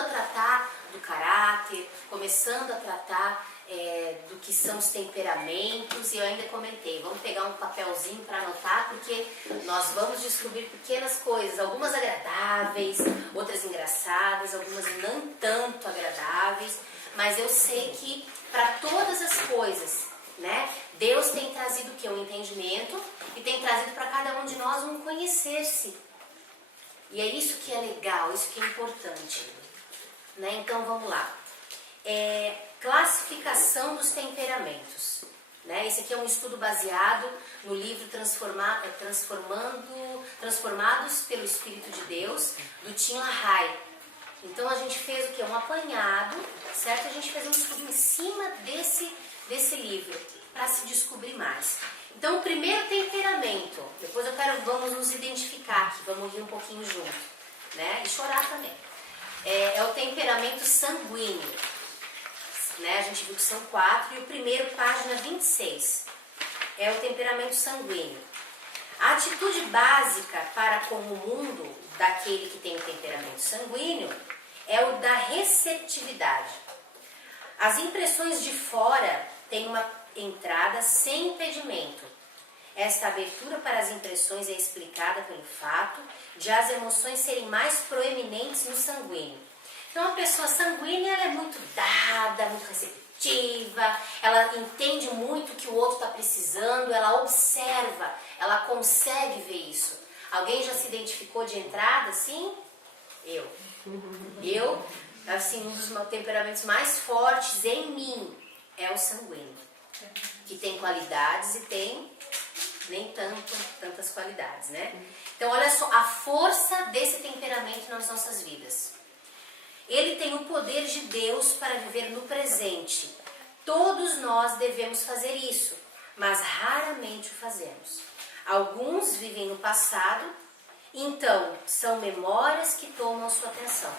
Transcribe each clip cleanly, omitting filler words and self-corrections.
a tratar do caráter, começando a tratar do que são os temperamentos. E eu ainda comentei, vamos pegar um papelzinho para anotar, porque nós vamos descobrir pequenas coisas, algumas agradáveis, outras engraçadas, algumas não tanto agradáveis, mas eu sei que para todas as coisas, né, Deus tem trazido o quê? Um entendimento, e tem trazido para cada um de nós um conhecer-se. E é isso que é legal, isso que é importante, né? Então vamos lá. Classificação dos temperamentos, né? Esse aqui é um estudo baseado no livro Transformados pelo Espírito de Deus, do Tim LaHaye. Então a gente fez o que? Um apanhado, certo? A gente fez um estudo em cima desse livro, para se descobrir mais. Então o primeiro temperamento, depois vamos nos identificar aqui, vamos rir um pouquinho junto, né? E chorar também. É o temperamento sanguíneo, né? A gente viu que são 4, e o primeiro, página 26, é o temperamento sanguíneo. A atitude básica para com o mundo daquele que tem o temperamento sanguíneo é o da receptividade. As impressões de fora têm uma entrada sem impedimento. Esta abertura para as impressões é explicada pelo fato de as emoções serem mais proeminentes no sanguíneo. Então a pessoa sanguínea, ela é muito dada, muito receptiva, ela entende muito o que o outro está precisando, ela observa, ela consegue ver isso. Alguém já se identificou de entrada assim? Eu, assim, um dos meus temperamentos mais fortes em mim é o sanguíneo, que tem qualidades e tem nem tantas qualidades, né? Então olha só a força desse temperamento nas nossas vidas. Ele tem o poder de Deus para viver no presente. Todos nós devemos fazer isso, mas raramente o fazemos. Alguns vivem no passado, então são memórias que tomam sua atenção.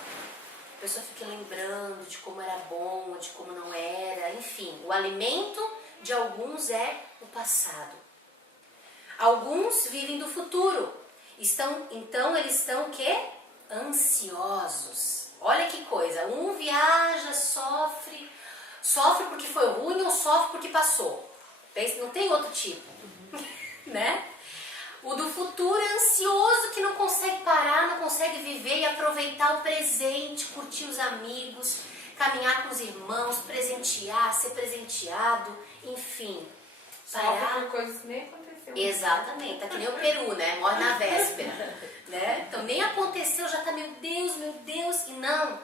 A pessoa fica lembrando de como era bom, de como não era, enfim. O alimento de alguns é o passado. Alguns vivem do futuro. Então eles estão o quê? Ansiosos. Olha que coisa, um viaja, sofre porque foi ruim ou sofre porque passou. Não tem outro tipo, né? O do futuro é ansioso, que não consegue parar, não consegue viver e aproveitar o presente, curtir os amigos, caminhar com os irmãos, presentear, ser presenteado, enfim. Parar por coisas que nem aconteceu. Exatamente, tá que nem o peru, né? Morre na véspera, né? Então nem aconteceu, já tá, meu Deus, e não.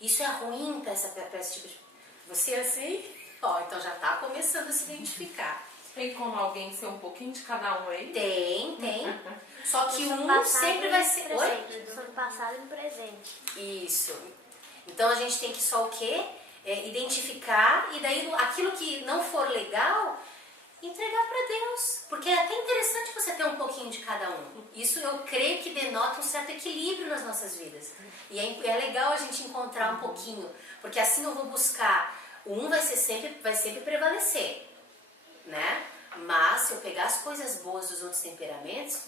Isso é ruim para esse tipo de... Você é assim? Ó, então já tá começando a se identificar. Tem como alguém ser um pouquinho de cada um aí? Tem. Só que um sempre vai ser... Do passado e do presente. Isso. Então a gente tem que só o quê? Identificar, e daí aquilo que não for legal, entregar para Deus. Porque é até interessante você ter um pouquinho de cada um. Isso eu creio que denota um certo equilíbrio nas nossas vidas. E é legal a gente encontrar um pouquinho, porque assim eu vou buscar, um vai sempre prevalecer, né? Mas se eu pegar as coisas boas dos outros temperamentos,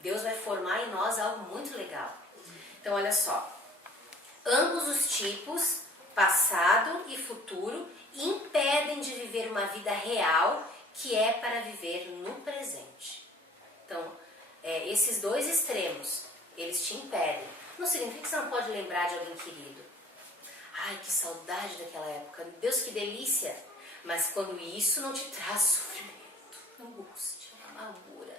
Deus vai formar em nós algo muito legal. Então olha só, ambos os tipos, passado e futuro, impedem de viver uma vida real, que é para viver no presente. Então, esses dois extremos, eles te impedem. Não significa que você não pode lembrar de alguém querido. Ai, que saudade daquela época. Deus, que delícia. Mas quando isso não te traz sofrimento, angústia, amargura.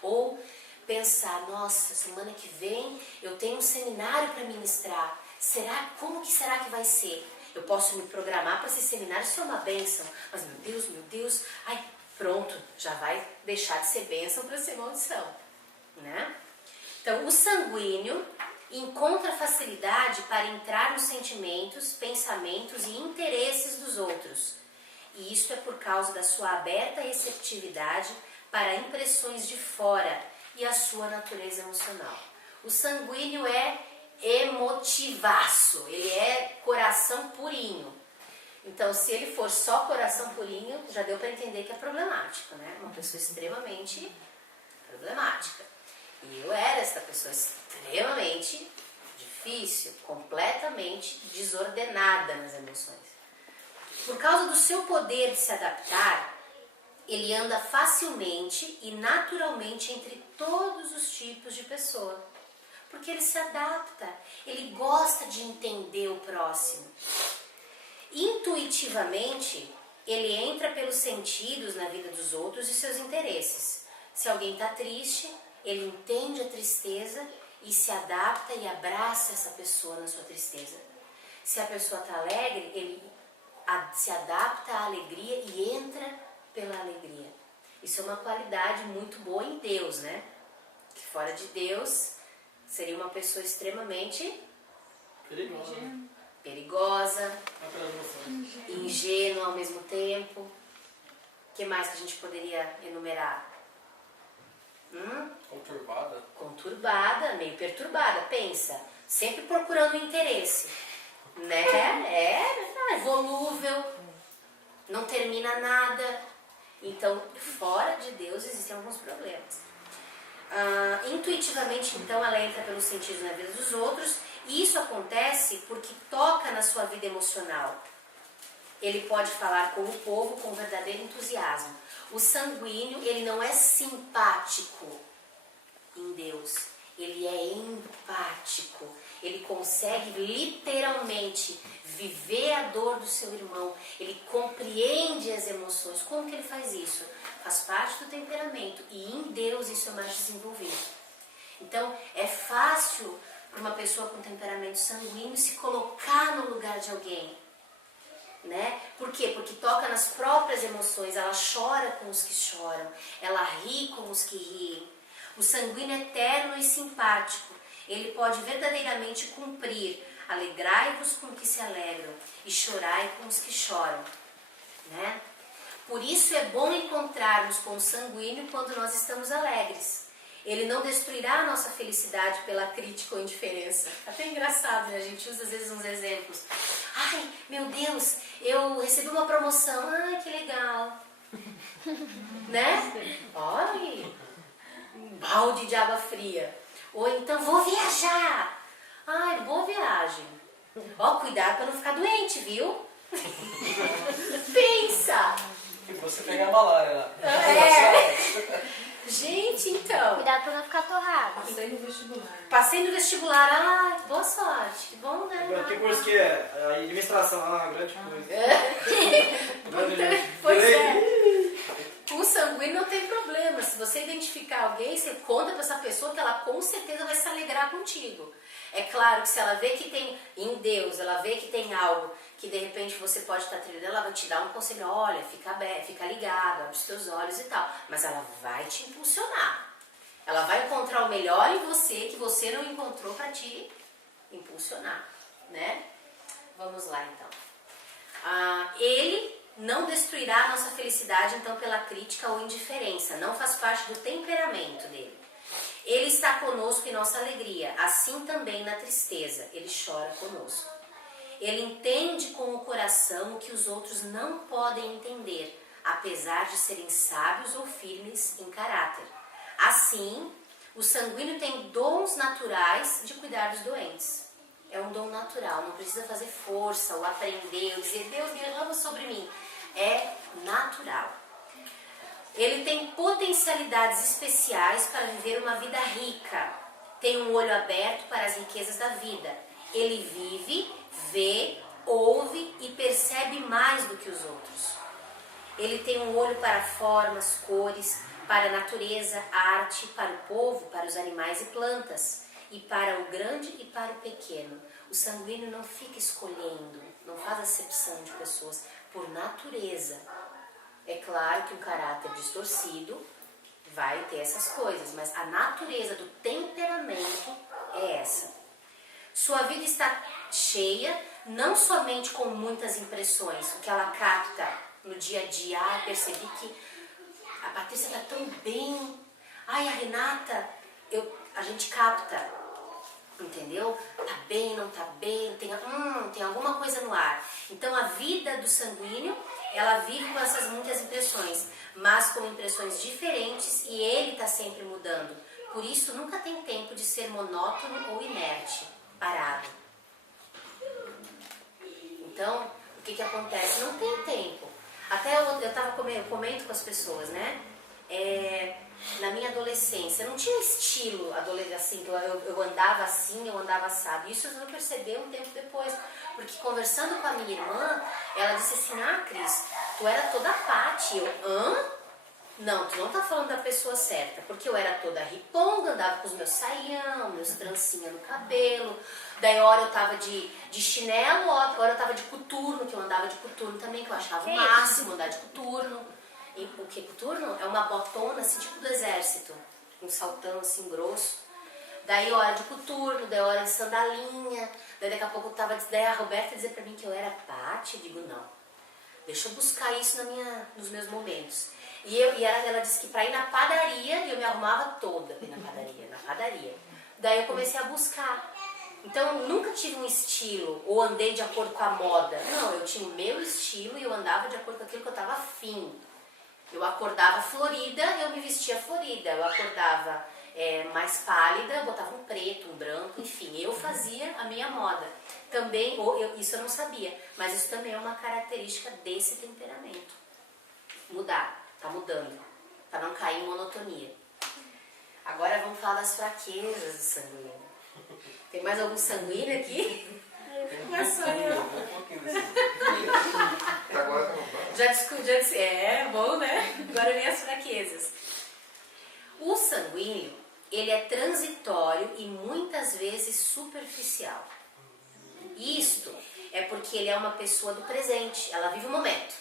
Ou pensar, nossa, semana que vem eu tenho um seminário para ministrar. Como que será que vai ser? Eu posso me programar para esse seminário, isso é uma bênção. Mas meu Deus, ai, pronto, já vai deixar de ser bênção para ser maldição, né? Então, o sanguíneo encontra facilidade para entrar nos sentimentos, pensamentos e interesses dos outros. E isso é por causa da sua aberta receptividade para impressões de fora e a sua natureza emocional. O sanguíneo é emotivaço, ele é coração purinho. Então, se ele for só coração purinho, já deu para entender que é problemático, né? Uma pessoa extremamente problemática. E eu era essa pessoa extremamente difícil, completamente desordenada nas emoções. Por causa do seu poder de se adaptar, ele anda facilmente e naturalmente entre todos os tipos de pessoa. Porque ele se adapta, ele gosta de entender o próximo. Intuitivamente, ele entra pelos sentidos na vida dos outros e seus interesses. Se alguém está triste, ele entende a tristeza e se adapta e abraça essa pessoa na sua tristeza. Se a pessoa está alegre, ele se adapta à alegria e entra pela alegria. Isso é uma qualidade muito boa em Deus, né? Que fora de Deus seria uma pessoa extremamente perigosa, ingênua ao mesmo tempo. O que mais que a gente poderia enumerar? Conturbada, meio perturbada, pensa, sempre procurando interesse, né? É volúvel, não termina nada. Então, fora de Deus existem alguns problemas. Intuitivamente, então, ela entra pelos sentidos na vida dos outros, e isso acontece porque toca na sua vida emocional. Ele pode falar com o povo com verdadeiro entusiasmo. O sanguíneo, ele não é simpático em Deus, ele é empático. Ele consegue literalmente viver a dor do seu irmão, ele compreende as emoções. Como que ele faz isso? Faz parte do temperamento, e em Deus isso é mais desenvolvido. Então é fácil para uma pessoa com temperamento sanguíneo se colocar no lugar de alguém, né? Por quê? Porque toca nas próprias emoções, ela chora com os que choram, ela ri com os que riem. O sanguíneo é terno e simpático, ele pode verdadeiramente cumprir: alegrai-vos com os que se alegram e chorai com os que choram, né? Por isso é bom encontrarmos com o sanguíneo quando nós estamos alegres. Ele não destruirá a nossa felicidade pela crítica ou indiferença. Até engraçado, né? A gente usa às vezes uns exemplos. Ai, meu Deus, eu recebi uma promoção. Ai, que legal. Né? Olha, um balde de água fria. Ou então, vou viajar. Ai, boa viagem. Ó, cuidado para não ficar doente, viu? Pensa. E você pegar a malária lá. Gente, então. Cuidado pra não ficar torrado. Passei no vestibular. Passei no vestibular. Ai, boa sorte. Que bom, né? Agora, que curso que é? A administração, grande coisa. Pois é. O sanguíneo não tem problema. Se você identificar alguém, você conta pra essa pessoa que ela com certeza vai se alegrar contigo. É claro que se ela vê que tem em Deus, ela vê que tem algo que de repente você pode estar trilhando, ela vai te dar um conselho: olha, fica ligado, abre os teus olhos e tal. Mas ela vai te impulsionar. Ela vai encontrar o melhor em você que você não encontrou para te impulsionar, né? Vamos lá então. Ele não destruirá a nossa felicidade então pela crítica ou indiferença. Não faz parte do temperamento dele. Ele está conosco em nossa alegria, assim também na tristeza. Ele chora conosco. Ele entende com o coração o que os outros não podem entender, apesar de serem sábios ou firmes em caráter. Assim, o sanguíneo tem dons naturais de cuidar dos doentes. É um dom natural, não precisa fazer força ou aprender, ou dizer: Deus derrama sobre mim. É natural. Ele tem potencialidades especiais para viver uma vida rica. Tem um olho aberto para as riquezas da vida. Ele vive, vê, ouve e percebe mais do que os outros. Ele tem um olho para formas, cores, para a natureza, arte, para o povo, para os animais e plantas, e para o grande e para o pequeno. O sanguíneo não fica escolhendo, não faz acepção de pessoas por natureza. É claro que um caráter distorcido vai ter essas coisas, mas a natureza do temperamento é essa. Sua vida está cheia, não somente com muitas impressões, o que ela capta no dia a dia. Percebi que a Patrícia está tão bem. Ai, a Renata, a gente capta, entendeu? Tá bem, não tá bem, tem alguma coisa no ar. Então a vida do sanguíneo, ela vive com essas muitas impressões, mas com impressões diferentes, e ele está sempre mudando. Por isso nunca tem tempo de ser monótono ou inerte. parado. Então, o que acontece? Não tem tempo. Até eu comento com as pessoas, né? Na minha adolescência, eu não tinha estilo assim, eu andava assim, eu andava assado. Isso eu percebi um tempo depois. Porque conversando com a minha irmã, ela disse assim, Cris, tu era toda Pati. Não, tu não tá falando da pessoa certa. Porque eu era toda riponga, andava com os meus saião, meus trancinha no cabelo. Daí, hora eu tava de chinelo, hora eu tava de coturno, que eu andava de coturno também, que eu achava o máximo andar de coturno. E o que coturno? É uma botona, assim, tipo do exército. Um saltão, assim, grosso. Daí, hora de coturno, daí hora de sandalinha. Daí, daqui a pouco, daí a Roberta dizia pra mim que eu era Pati. Eu digo, não. Deixa eu buscar isso nos meus momentos. E ela disse que pra ir na padaria, eu me arrumava toda na padaria. Daí, eu comecei a buscar. Então, eu nunca tive um estilo, ou andei de acordo com a moda. Não, eu tinha o meu estilo e eu andava de acordo com aquilo que eu tava afim. Eu acordava florida, eu me vestia florida. Eu acordava mais pálida, eu botava um preto, um branco, enfim. Eu fazia a minha moda. Também, isso eu não sabia, mas isso também é uma característica desse temperamento. Mudar, tá mudando, para não cair em monotonia. Agora vamos falar das fraquezas do sanguíneo. Tem mais algum sanguíneo aqui? Mas sou eu. Agora não vai. Já disse, bom, né? Agora vem as fraquezas. O sanguíneo, ele é transitório e muitas vezes superficial. Isto é porque ele é uma pessoa do presente, ela vive o momento.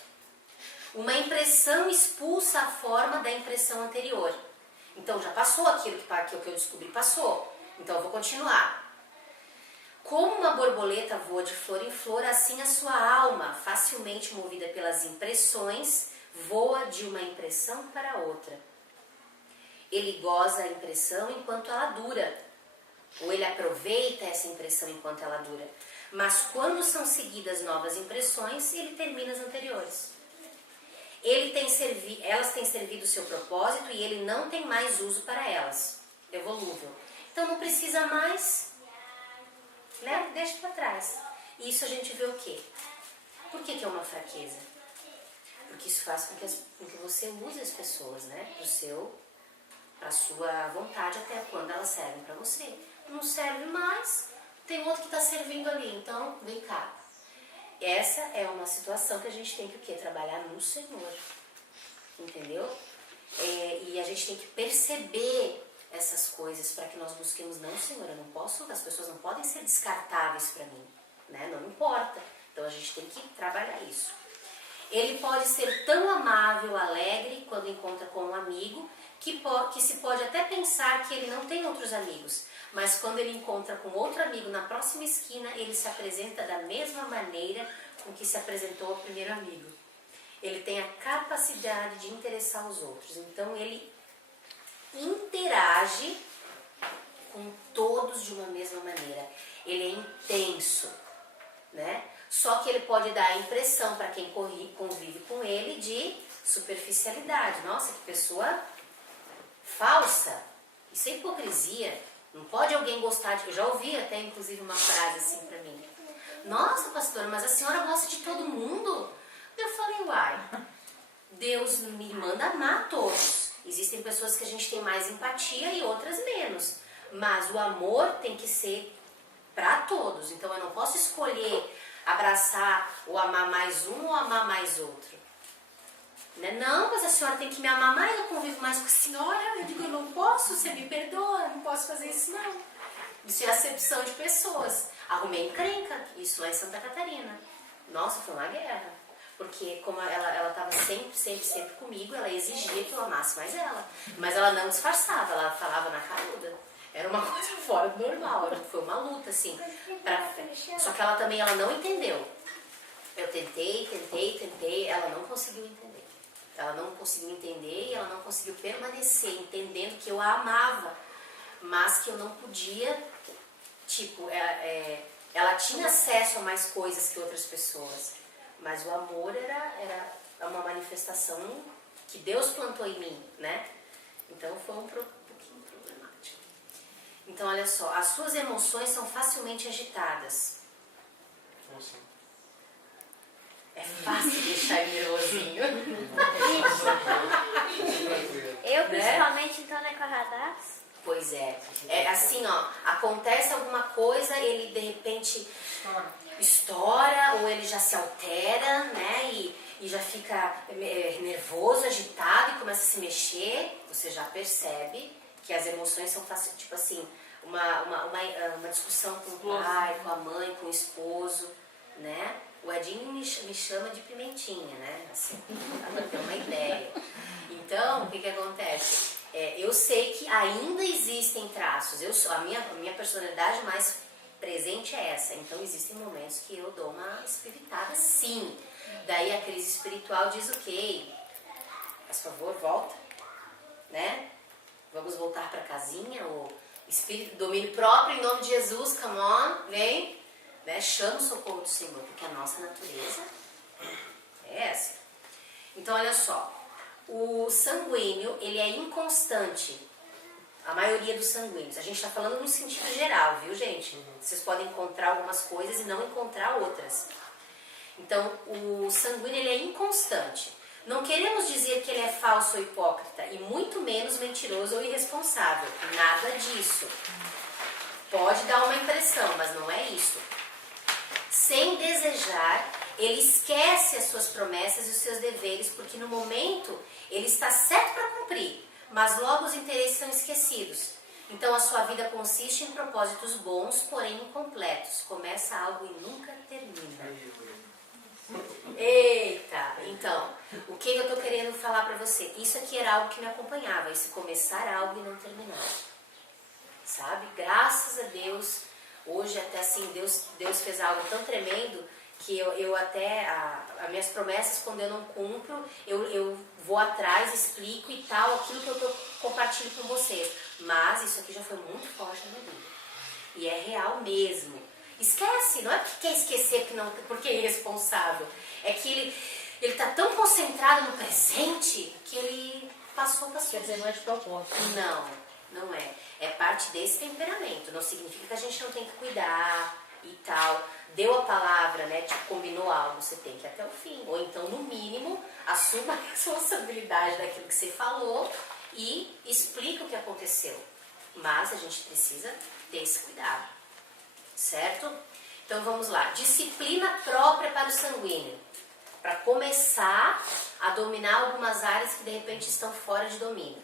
Uma impressão expulsa a forma da impressão anterior. Então já passou aquilo que eu descobri, passou. Então eu vou continuar. Como uma borboleta voa de flor em flor, assim a sua alma, facilmente movida pelas impressões, voa de uma impressão para outra. Ele goza a impressão enquanto ela dura, ou ele aproveita essa impressão enquanto ela dura. Mas quando são seguidas novas impressões, ele termina as anteriores. Elas têm servido o seu propósito e ele não tem mais uso para elas. É volúvel. Então não precisa mais, né? Deixa para trás. Isso a gente vê o quê? Por que é uma fraqueza? Porque isso faz com que você use as pessoas, né? Para a sua vontade, até quando elas servem para você. Não serve mais, tem outro que está servindo ali, então vem cá. Essa é uma situação que a gente tem que o quê? Trabalhar no Senhor, entendeu? E a gente tem que perceber essas coisas para que nós busquemos, não, Senhor, eu não posso, as pessoas não podem ser descartáveis para mim, né? Não importa, então a gente tem que trabalhar isso. Ele pode ser tão amável, alegre, quando encontra com um amigo, que se pode até pensar que ele não tem outros amigos, mas quando ele encontra com outro amigo na próxima esquina, ele se apresenta da mesma maneira com que se apresentou ao primeiro amigo. Ele tem a capacidade de interessar os outros, então ele interage com todos de uma mesma maneira. Ele é intenso, né? Só que ele pode dar a impressão para quem convive com ele de superficialidade. Nossa, que pessoa falsa. Isso é hipocrisia. Não pode alguém gostar de... Eu já ouvi até, inclusive, uma frase assim pra mim. Nossa, pastora, mas a senhora gosta de todo mundo? Eu falei, uai, Deus me manda amar todos. Existem pessoas que a gente tem mais empatia e outras menos. Mas o amor tem que ser pra todos. Então eu não posso escolher abraçar ou amar mais um ou amar mais outro. Né? Não, mas a senhora tem que me amar mais, eu convivo mais com a senhora. Eu digo, eu não posso, você me perdoa, eu não posso fazer isso não. Isso é acepção de pessoas. Arrumei encrenca, isso lá em Santa Catarina. Nossa, foi uma guerra. Porque como ela estava sempre comigo, ela exigia que eu amasse mais ela. Mas ela não disfarçava, ela falava na caruda. Era uma coisa fora do normal, foi uma luta, assim. Só que ela também não entendeu. Eu tentei, ela não conseguiu entender. Ela não conseguiu entender e ela não conseguiu permanecer entendendo que eu a amava, mas que eu não podia, tipo, ela tinha acesso a mais coisas que outras pessoas, mas o amor era uma manifestação que Deus plantou em mim, né? Então foi um pouquinho problemático. Então, olha só, as suas emoções são facilmente agitadas. Nossa. É fácil deixar ele nervosinho. Eu, principalmente, então, né, com a radar. Pois é. É assim, ó, acontece alguma coisa, ele de repente estoura ou ele já se altera, né? E já fica nervoso, agitado e começa a se mexer. Você já percebe que as emoções são fáceis, tipo assim, uma discussão com o pai, com a mãe, com o esposo, né? O Edinho me chama de pimentinha, né? Assim, pra ter uma ideia. Então, o que acontece? Eu sei que ainda existem traços. A minha personalidade mais presente é essa. Então, existem momentos que eu dou uma espiritada, sim. Daí a crise espiritual diz o quê? Por favor, volta, né? Vamos voltar para casinha, o espírito, domínio próprio em nome de Jesus, come on, vem, né? Chama o socorro do Senhor, porque a nossa natureza é essa. Então, olha só, o sanguíneo, ele é inconstante, a maioria dos sanguíneos. A gente está falando no sentido geral, viu, gente? Vocês podem encontrar algumas coisas e não encontrar outras. Então, o sanguíneo, ele é inconstante. Não queremos dizer que ele é falso ou hipócrita, e muito menos mentiroso ou irresponsável. Nada disso. Pode dar uma impressão, mas não é isso. Sem desejar, ele esquece as suas promessas e os seus deveres, porque no momento ele está certo para cumprir, mas logo os interesses são esquecidos. Então a sua vida consiste em propósitos bons, porém incompletos. Começa algo e nunca termina. Eita! Então, o que eu estou querendo falar para você? Isso aqui era algo que me acompanhava, esse começar algo e não terminar. Sabe? Graças a Deus, hoje até assim, Deus fez algo tão tremendo que eu até, as minhas promessas, quando eu não cumpro, eu vou atrás, explico e tal, aquilo que eu compartilho com vocês. Mas isso aqui já foi muito forte na minha vida. E é real mesmo. Esquece, não é porque quer esquecer porque é irresponsável. É que ele está tão concentrado no presente que ele passou. Quer dizer, não é de propósito. Não é. É parte desse temperamento. Não significa que a gente não tem que cuidar e tal. Deu a palavra, né? Tipo, combinou algo, você tem que ir até o fim. Ou então, no mínimo, assuma a responsabilidade daquilo que você falou e explica o que aconteceu. Mas a gente precisa ter esse cuidado. Certo? Então vamos lá. Disciplina própria para o sanguíneo. Para começar a dominar algumas áreas que de repente estão fora de domínio.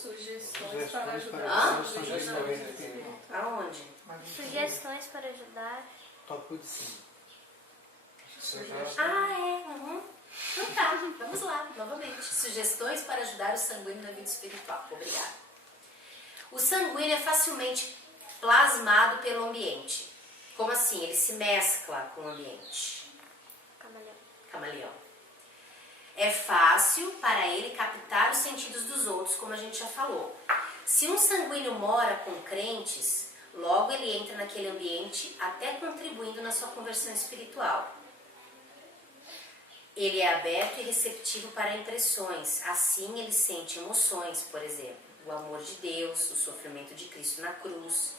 Sugestões para ajudar. Aonde? Sugestões para ajudar. Tópico de cima. Uhum. Então tá, vamos lá, novamente. Sugestões para ajudar o sanguíneo na vida espiritual. Obrigada. O sanguíneo é facilmente plasmado pelo ambiente. Como assim? Ele se mescla com o ambiente. Camaleão. É fácil para ele captar os sentidos dos outros, como a gente já falou. Se um sanguíneo mora com crentes, logo ele entra naquele ambiente, até contribuindo na sua conversão espiritual. Ele é aberto e receptivo para impressões. Assim ele sente emoções, por exemplo, o amor de Deus, o sofrimento de Cristo na cruz.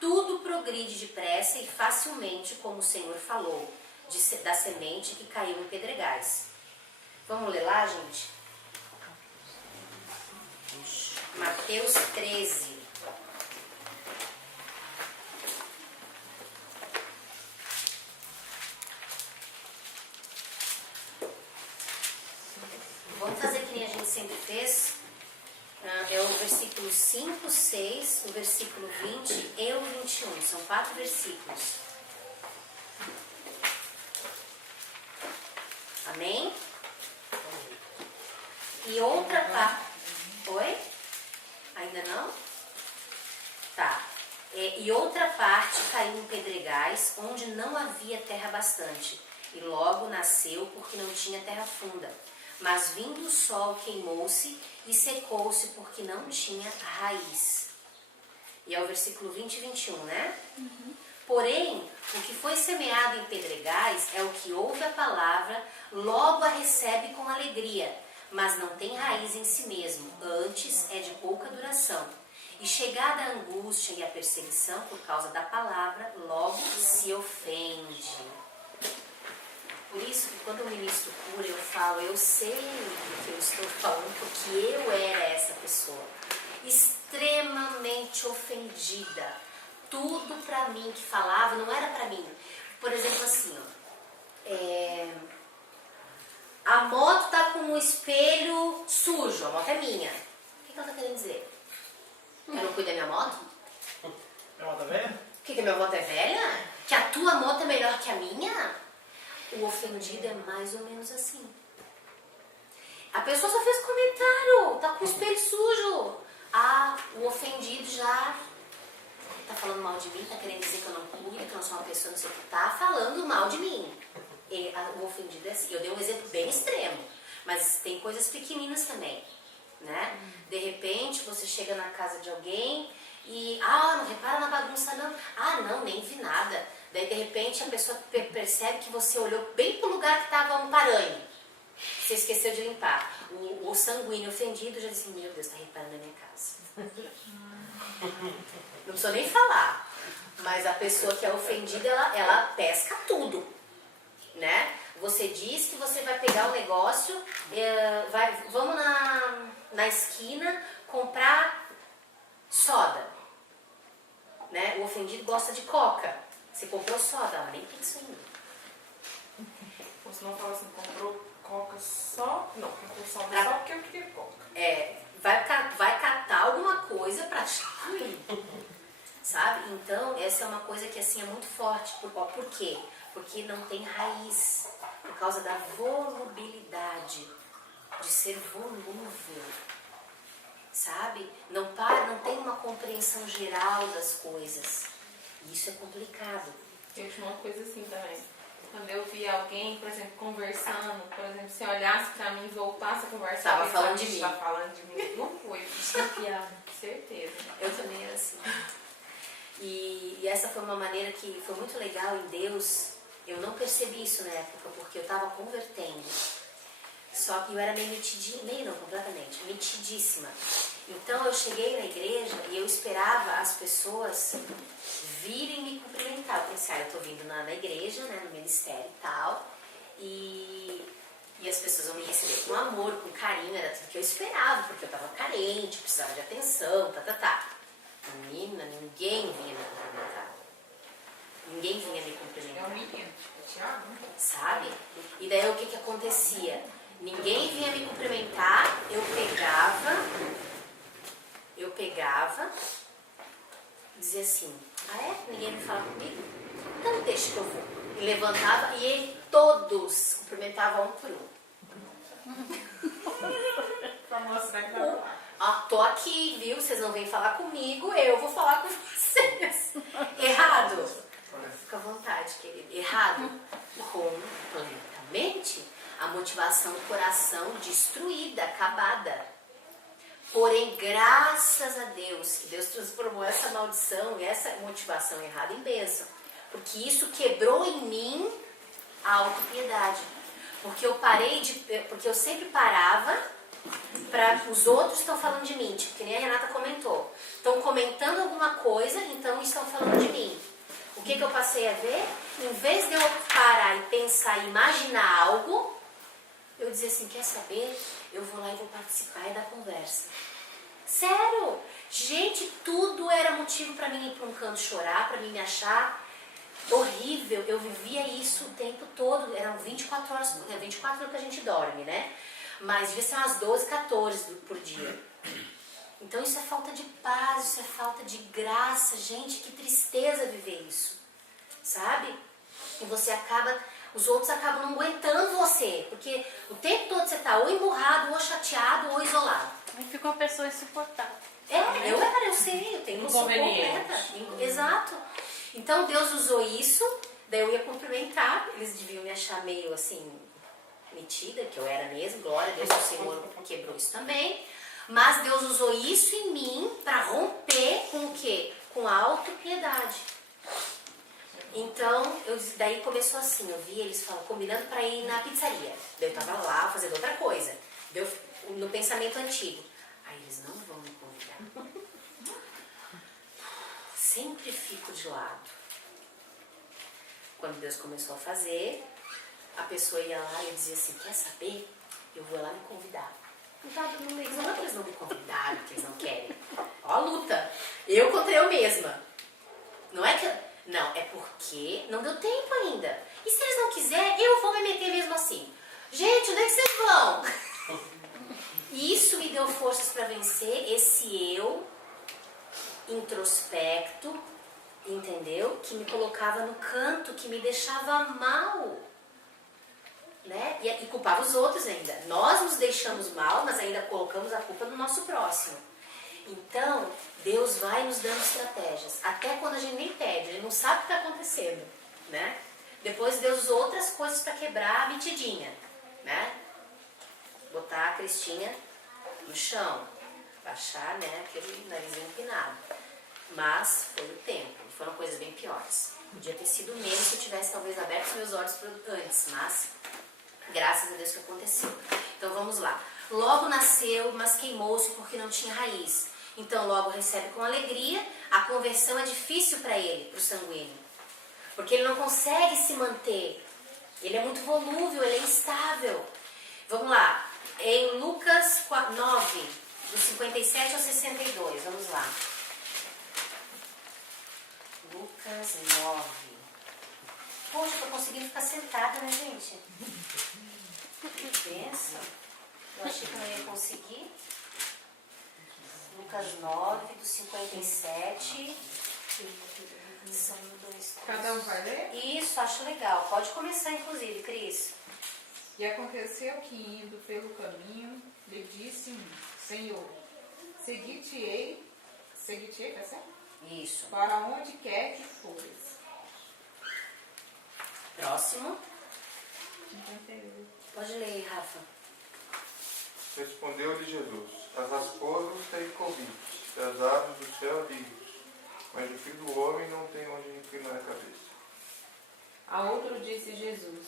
Tudo progride depressa e facilmente, como o Senhor falou, da semente que caiu em pedregais. Vamos ler lá, gente? Mateus 13. Vamos fazer que nem a gente sempre fez. É o versículo 5, 6, o versículo 20 e o 21. São 4 versículos. Amém? E outra parte. Oi? Ainda não? Tá. E outra parte caiu em pedregais, onde não havia terra bastante. E logo nasceu, porque não tinha terra funda. Mas vindo o sol queimou-se e secou-se porque não tinha raiz. E é o versículo 20 e 21, né? Porém, o que foi semeado em pedregais é o que ouve a palavra, logo a recebe com alegria, mas não tem raiz em si mesmo, antes é de pouca duração. E chegada a angústia e a perseguição por causa da palavra, logo se ofende. Por isso que quando eu ministro cura, eu falo, eu sei do que eu estou falando, porque eu era essa pessoa. Extremamente ofendida. Tudo pra mim que falava não era pra mim. Por exemplo, assim, a moto tá com o espelho sujo, a moto é minha. O que ela tá querendo dizer? Eu não cuido da minha moto? Minha moto é velha? Que minha moto é velha? Que a tua moto é melhor que a minha? O ofendido é mais ou menos assim. A pessoa só fez comentário, tá com o espelho sujo. Ah, o ofendido já tá falando mal de mim, tá querendo dizer que eu não cuido, que eu não sou uma pessoa, não sei o que, tá falando mal de mim. O ofendido é assim. Eu dei um exemplo bem extremo, mas tem coisas pequeninas também, né? De repente você chega na casa de alguém e, não repara na bagunça não. Não, nem vi nada. Daí de repente a pessoa percebe que você olhou bem pro lugar que estava um paranho. Você esqueceu de limpar. O sanguíneo ofendido já disse, meu Deus, tá reparando na minha casa. Não precisa nem falar. Mas a pessoa que é ofendida, ela pesca tudo, né? Você diz que você vai pegar o negócio, vamos na esquina comprar soda, né? O ofendido gosta de coca. Você comprou soda, ela nem pensou em mim. Você não fala assim, comprou coca só? Não, comprou soda só porque eu queria coca. Vai catar alguma coisa pra mim. Sabe? Então, essa é uma coisa que assim é muito forte. Por quê? Porque não tem raiz. Por causa da volubilidade. De ser volúvel. Sabe? Não tem uma compreensão geral das coisas. Isso é complicado. Eu tinha uma coisa assim também. Quando eu vi alguém, por exemplo, conversando, por exemplo, se olhasse pra mim e voltasse a conversar, Tava falando de mim. Tava falando de mim. Não foi. Desconfiado. Certeza. Eu também era assim. E essa foi uma maneira que foi muito legal em Deus. Eu não percebi isso na época, porque eu estava convertendo. Só que eu era meio metidinha, meio não, completamente, metidíssima. Então eu cheguei na igreja e eu esperava as pessoas virem me cumprimentar. Eu pensei, eu tô vindo na igreja, né, no ministério e tal, e as pessoas vão me receber com amor, com carinho, era tudo que eu esperava, porque eu tava carente, precisava de atenção, Menina, ninguém vinha me cumprimentar. Ninguém vinha me cumprimentar. É um menino, Tiago. Sabe? E daí o que acontecia? Ninguém vinha me cumprimentar, eu pegava, dizia assim, ninguém me fala comigo? Então deixa que eu vou. E levantava e todos cumprimentavam um por um. Pra mostrar que tá lá. Tô aqui, viu? Vocês não vêm falar comigo, eu vou falar com vocês. Errado? Fica à vontade, querido. Errado? Completamente. A motivação do coração destruída, acabada. Porém, graças a Deus, que Deus transformou essa maldição e essa motivação errada em bênção. Porque isso quebrou em mim a autopiedade. Porque eu sempre parava para os outros estão falando de mim, tipo, que nem a Renata comentou. Estão comentando alguma coisa, então estão falando de mim. O que eu passei a ver? Em vez de eu parar e pensar e imaginar algo, eu dizia assim, quer saber? Eu vou lá e vou participar da conversa. Sério? Gente, tudo era motivo para mim ir para um canto chorar, para mim me achar horrível. Eu vivia isso o tempo todo. Eram 24 horas, 24 horas que a gente dorme, né? Mas devia ser umas 12, 14 por dia. Então isso é falta de paz, isso é falta de graça. Gente, que tristeza viver isso. Sabe? E os outros acabam não aguentando você. Porque o tempo todo você tá ou emburrado, ou chateado, ou isolado. Aí fica uma pessoa insuportável. Eu sei, eu tenho noção completa. Exato. Então Deus usou isso, daí eu ia cumprimentar, eles deviam me achar meio assim, metida, que eu era mesmo, glória a Deus, o Senhor quebrou isso também. Mas Deus usou isso em mim para romper com o quê? Com a autopiedade. Então, daí começou assim, eu vi eles combinando para ir na pizzaria. Daí eu tava lá fazendo outra coisa. No pensamento antigo. Aí eles não vão me convidar. sempre fico de lado. Quando Deus começou a fazer, a pessoa ia lá e dizia assim, quer saber? Eu vou lá me convidar. Não é que eles não me convidaram, que eles não querem. Ó a luta. Eu contra eu mesma. Não é que... Não, é porque não deu tempo ainda. E se eles não quiserem, eu vou me meter mesmo assim. Gente, onde é que vocês vão? Isso me deu forças para vencer esse eu introspecto, entendeu? Que me colocava no canto, que me deixava mal. Né? E culpava os outros ainda. Nós nos deixamos mal, mas ainda colocamos a culpa no nosso próximo. Então, Deus vai nos dando estratégias. Até quando a gente nem pede, a gente não sabe o que está acontecendo. Né? Depois Deus usou outras coisas para quebrar a metidinha. Né? Botar a Cristinha no chão. Baixar, né, aquele narizinho empinado. Mas foi o tempo. Foram coisas bem piores. Podia ter sido menos se eu tivesse talvez aberto os meus olhos antes. Mas... graças a Deus que aconteceu. Então vamos lá. Logo nasceu, mas queimou-se porque não tinha raiz. Então logo recebe com alegria. A conversão é difícil para ele, para o sanguíneo. Porque ele não consegue se manter. Ele é muito volúvel, ele é instável. Vamos lá. Em Lucas 9, do 57 ao 62. Vamos lá. Lucas 9. Poxa, eu tô conseguindo ficar sentada, né, gente? Pensa. Eu achei que não ia conseguir. Lucas 9, do 57. São dois. Cada um vai ler? Isso, acho legal. Pode começar, inclusive, Cris. E aconteceu que, indo pelo caminho, lhe disse: Senhor, seguir-te-ei, tá certo? Isso. Para onde quer que fores. Próximo. Pode ler, Rafa. Respondeu-lhe Jesus: as raposas têm cobitos, e as aves do céu abrigos, mas o filho do homem não tem onde inclinar a cabeça. A outro disse Jesus: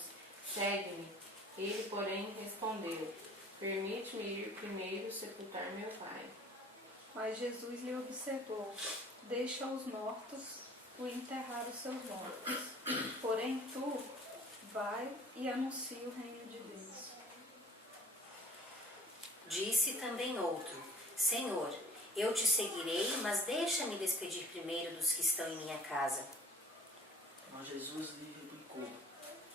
segue-me. Ele, porém, respondeu: permite-me ir primeiro sepultar meu pai. Mas Jesus lhe observou: deixa os mortos o enterrar os seus mortos. Porém tu vai e anuncia o reino de Deus. Disse também outro: Senhor, eu te seguirei, mas deixa-me despedir primeiro dos que estão em minha casa. Mas Jesus lhe replicou: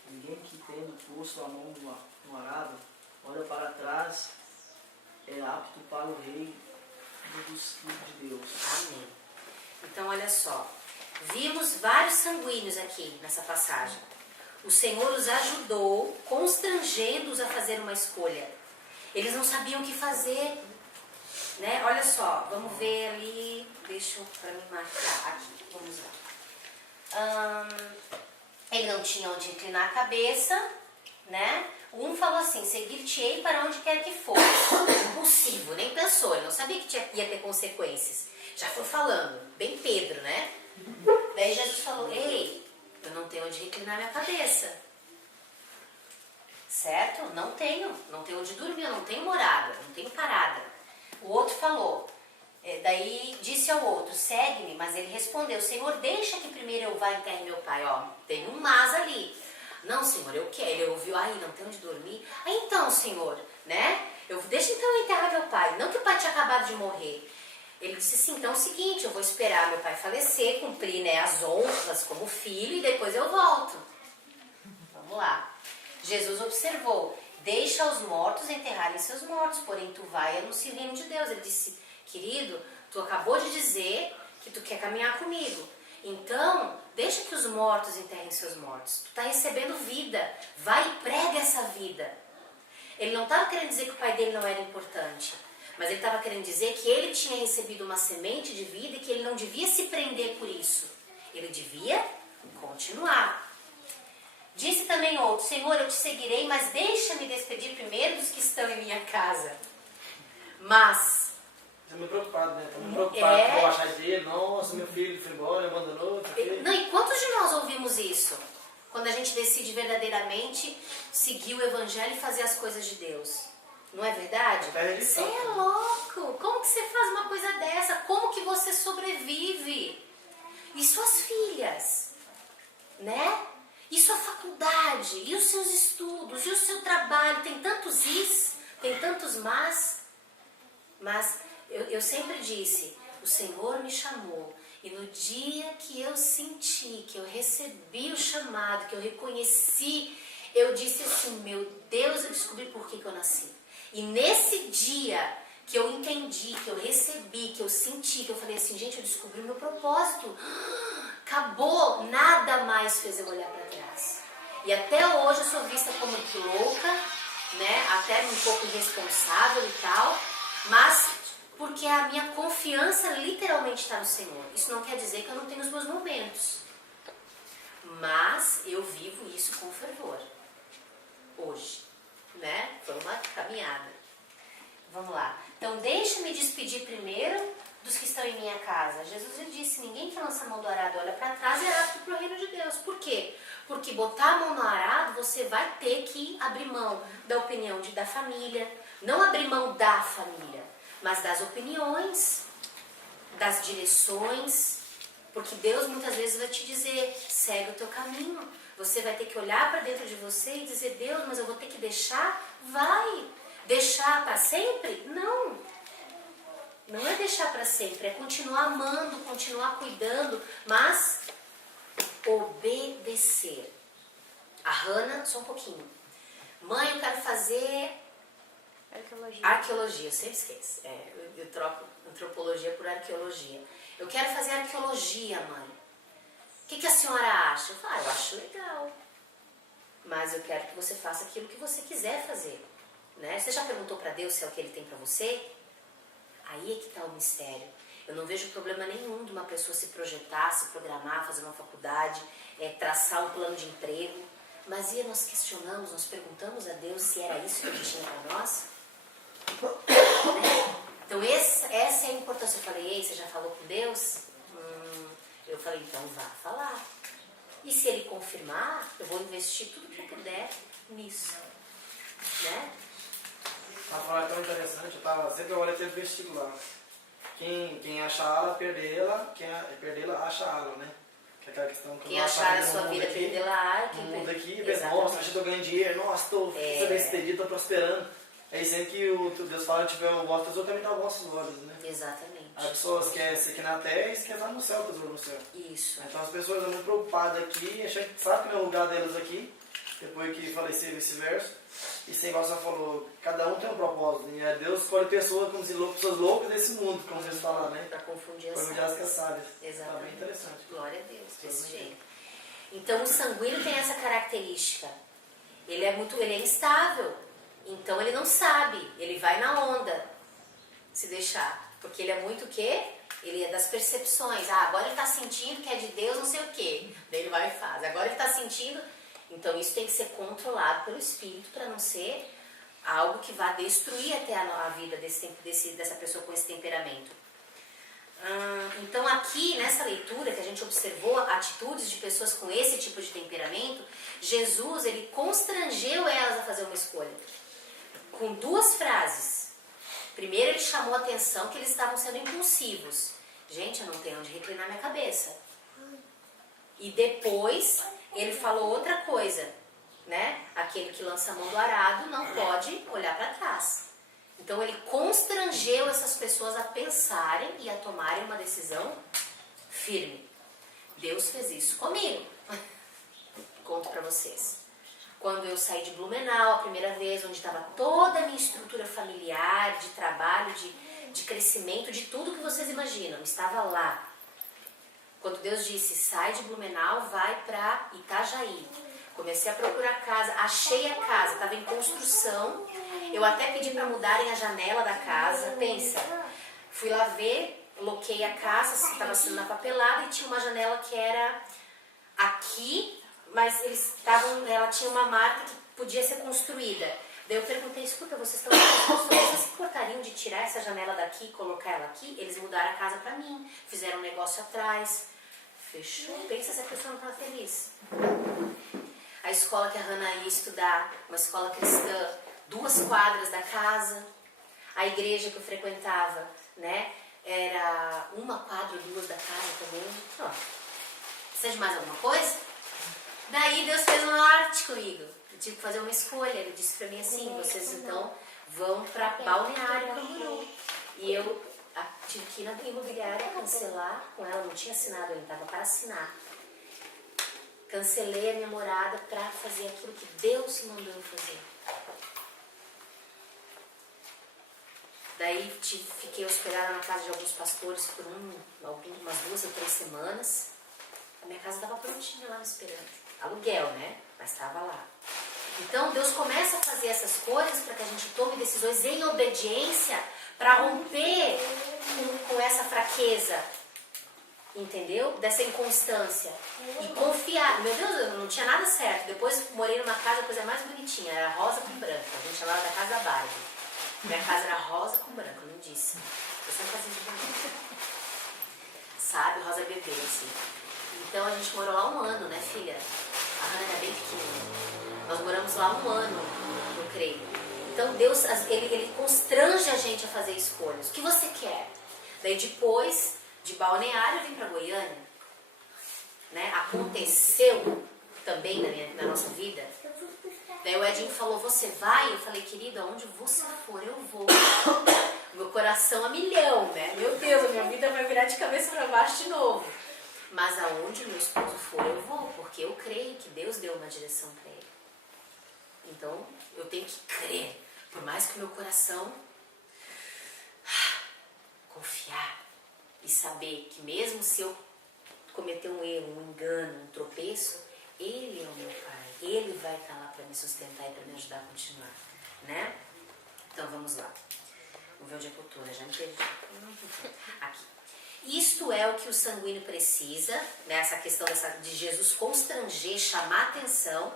ninguém que tendo posto a mão no arado, olha para trás, é apto para o reino de Deus. Amém. Então, olha só. Vimos vários sanguíneos aqui nessa passagem. O Senhor os ajudou, constrangendo-os a fazer uma escolha. Eles não sabiam o que fazer. Né? Olha só, vamos ver ali. Deixa eu para me marcar aqui. Vamos lá. Ele não tinha onde inclinar a cabeça, né? Um falou assim: seguir-te-ei para onde quer que for. Impossível, nem pensou. Ele não sabia que ia ter consequências. Já foi falando, bem Pedro, né? Daí Jesus falou: ei, eu não tenho onde reclinar minha cabeça. Certo? Não tenho onde dormir, eu não tenho morada, não tenho parada. O outro falou, daí disse ao outro: segue-me. Mas ele respondeu: Senhor, deixa que primeiro eu vá e enterre meu pai. Ó, tem um mas ali. Não, Senhor, eu quero. Ele ouviu: ai, não tem onde dormir. Aí então, Senhor, né? Deixa então eu enterrar meu pai. Não que o pai tinha acabado de morrer. Ele disse assim: então é o seguinte, eu vou esperar meu pai falecer, cumprir, né, as honras como filho, e depois eu volto. Vamos lá. Jesus observou: deixa os mortos enterrarem seus mortos, porém tu vai e anuncia o reino de Deus. Ele disse: querido, tu acabou de dizer que tu quer caminhar comigo. Então, deixa que os mortos enterrem seus mortos. Tu está recebendo vida. Vai e prega essa vida. Ele não estava querendo dizer que o pai dele não era importante. Mas ele estava querendo dizer que ele tinha recebido uma semente de vida e que ele não devia se prender por isso. Ele devia continuar. Disse também outro: Senhor, eu te seguirei, mas deixa-me despedir primeiro dos que estão em minha casa. Mas... Estou meio preocupado, né? Estou meio preocupado com o achar dele. Nossa, meu filho foi embora, me abandonou. Não, e quantos de nós ouvimos isso? Quando a gente decide verdadeiramente seguir o Evangelho e fazer as coisas de Deus. Não é verdade? Você é louco! Como que você faz uma coisa dessa? Como que você sobrevive? E suas filhas, né? E sua faculdade, e os seus estudos, e o seu trabalho. Tem tantos is, tem tantos mas. Mas eu sempre disse, o Senhor me chamou. E no dia que eu senti, que eu recebi o chamado, que eu reconheci, eu disse assim, meu Deus, eu descobri por que eu nasci. E nesse dia que eu entendi, que eu recebi, que eu senti, que eu falei assim, gente, eu descobri o meu propósito. Acabou, nada mais fez eu olhar para trás. E até hoje eu sou vista como louca, né? Até um pouco irresponsável e tal, mas porque a minha confiança literalmente está no Senhor. Isso não quer dizer que eu não tenho os meus momentos, mas eu vivo isso com fervor hoje, né? Foi uma caminhada. Vamos lá. Então, deixa-me despedir primeiro dos que estão em minha casa. Jesus ele disse, ninguém que lança a mão do arado olha para trás e é apto para o reino de Deus. Por quê? Porque botar a mão no arado, você vai ter que abrir mão da opinião da família, não abrir mão da família, mas das opiniões, das direções, porque Deus muitas vezes vai te dizer, segue o teu caminho. Você vai ter que olhar para dentro de você e dizer, Deus, mas eu vou ter que deixar? Vai! Deixar para sempre? Não! Não é deixar para sempre, é continuar amando, continuar cuidando, mas obedecer. A Hannah, só um pouquinho. Mãe, eu quero fazer arqueologia, eu sempre esqueço. Eu troco antropologia por arqueologia. Eu quero fazer arqueologia, mãe. O que a senhora acha? Eu falo, eu acho legal. Mas eu quero que você faça aquilo que você quiser fazer. Né? Você já perguntou para Deus se é o que Ele tem para você? Aí é que está o mistério. Eu não vejo problema nenhum de uma pessoa se projetar, se programar, fazer uma faculdade, traçar um plano de emprego. Mas e nós questionamos, nós perguntamos a Deus se era isso que Ele tinha para nós? Então essa é a importância. Eu falei, ei, você já falou com Deus? Eu falei, então vá falar. E se Ele confirmar, eu vou investir tudo que eu puder nisso. Né? Uma frase tão interessante, sempre olhando aquele vestibular. Quem acha a ala, perdê-la, quem perdê-la, acha a ala, né? Que é aquela questão que quem achar a sua vida, perdê-la. Quem mundo aqui, nossa, acho que estou ganhando dinheiro, nossa, estou bem-sucedido, estou prosperando. Aí sempre que Deus fala, tiver o vosso tesouro, também está os vossos olhos, né? Exatamente. As pessoas querem ser aqui na terra e querem estar no céu, o tesouro no céu. Isso. Então as pessoas estão muito preocupadas aqui, achando que sabe que não é o lugar delas aqui, depois que falecer vice-versa. E sem igual você falou, cada um tem um propósito. E Deus escolhe pessoas como se pessoas loucas desse mundo, como vocês falaram, né? Para confundir as cansadas. Exatamente. Tá bem interessante. Glória a Deus, desse jeito. Então o sanguíneo tem essa característica. Ele é instável. Então ele não sabe. Ele vai na onda. Se deixar. Porque ele é muito o quê? Ele é das percepções. Agora ele está sentindo que é de Deus, não sei o quê. Daí ele vai e faz. Agora ele está sentindo. Então isso tem que ser controlado pelo Espírito para não ser algo que vá destruir até a vida dessa pessoa com esse temperamento. Então aqui nessa leitura que a gente observou atitudes de pessoas com esse tipo de temperamento, Jesus ele constrangeu elas a fazer uma escolha com duas frases. Primeiro ele chamou a atenção que eles estavam sendo impulsivos. Gente, eu não tenho onde reclinar minha cabeça. E depois ele falou outra coisa, né? Aquele que lança a mão do arado não pode olhar para trás. Então ele constrangeu essas pessoas a pensarem e a tomarem uma decisão firme. Deus fez isso comigo. Conto para vocês. Quando eu saí de Blumenau a primeira vez, onde estava toda a minha estrutura familiar, de trabalho, de crescimento, de tudo que vocês imaginam, estava lá. Quando Deus disse, sai de Blumenau, vai para Itajaí. Comecei a procurar casa, achei a casa, estava em construção. Eu até pedi para mudarem a janela da casa, pensa. Fui lá ver, loquei a casa, estava sendo na papelada e tinha uma janela que era aqui, mas ela tinha uma marca que podia ser construída. Daí eu perguntei, escuta, vocês estão vocês se importariam de tirar essa janela daqui e colocar ela aqui? Eles mudaram a casa para mim, fizeram um negócio atrás. Fechou? Pensa se a pessoa não estava feliz. A escola que a Hannah ia estudar, uma escola cristã, 2 quadras da casa. A igreja que eu frequentava, né, era 1 quadra ou 2 da casa também. Precisa de mais alguma coisa? Daí Deus fez uma arte comigo. Eu tive que fazer uma escolha. Ele disse pra mim assim, vocês então vão pra Balneário Camboriú. E eu tive que ir na imobiliária cancelar com ela, não tinha assinado ainda, estava para assinar. Cancelei a minha morada para fazer aquilo que Deus mandou eu fazer. Daí fiquei hospedada na casa de alguns pastores por umas 2 ou 3 semanas. A minha casa estava prontinha lá me esperando. Aluguel, né? Mas estava lá. Então Deus começa a fazer essas coisas para que a gente tome decisões em obediência para romper com essa fraqueza, entendeu? Dessa inconstância. E confiar. Meu Deus, eu não tinha nada certo. Depois morei numa casa, a coisa mais bonitinha, era rosa com branco. A gente chamava da casa da Barbie. Minha casa era rosa com branco, não disse. Eu sempre fazia de bonito. Sabe, rosa bebê, assim. Então a gente morou lá 1 ano, né, filha? A Hannah era bem pequena. Nós moramos lá 1 ano, eu creio. Então Deus, ele constrange a gente a fazer escolhas. O que você quer? Daí depois de Balneário eu vim para Goiânia. Né? Aconteceu também na nossa vida. Daí o Edinho falou, você vai? Eu falei, querida, onde você for eu vou. Meu coração a milhão, né? Meu Deus, a minha vida vai virar de cabeça para baixo de novo. Mas aonde meu esposo for eu vou, porque eu creio que Deus deu uma direção para ele. Então, eu tenho que crer, por mais que o meu coração confiar e saber que mesmo se eu cometer um erro, um engano, um tropeço, Ele é o meu Pai, Ele vai estar lá para me sustentar e para me ajudar a continuar, né? Então, vamos lá. Vamos ver onde é que eu estou, né? Já me perdi. Aqui. Isto é o que o sanguíneo precisa, né? Essa questão de Jesus constranger, chamar atenção,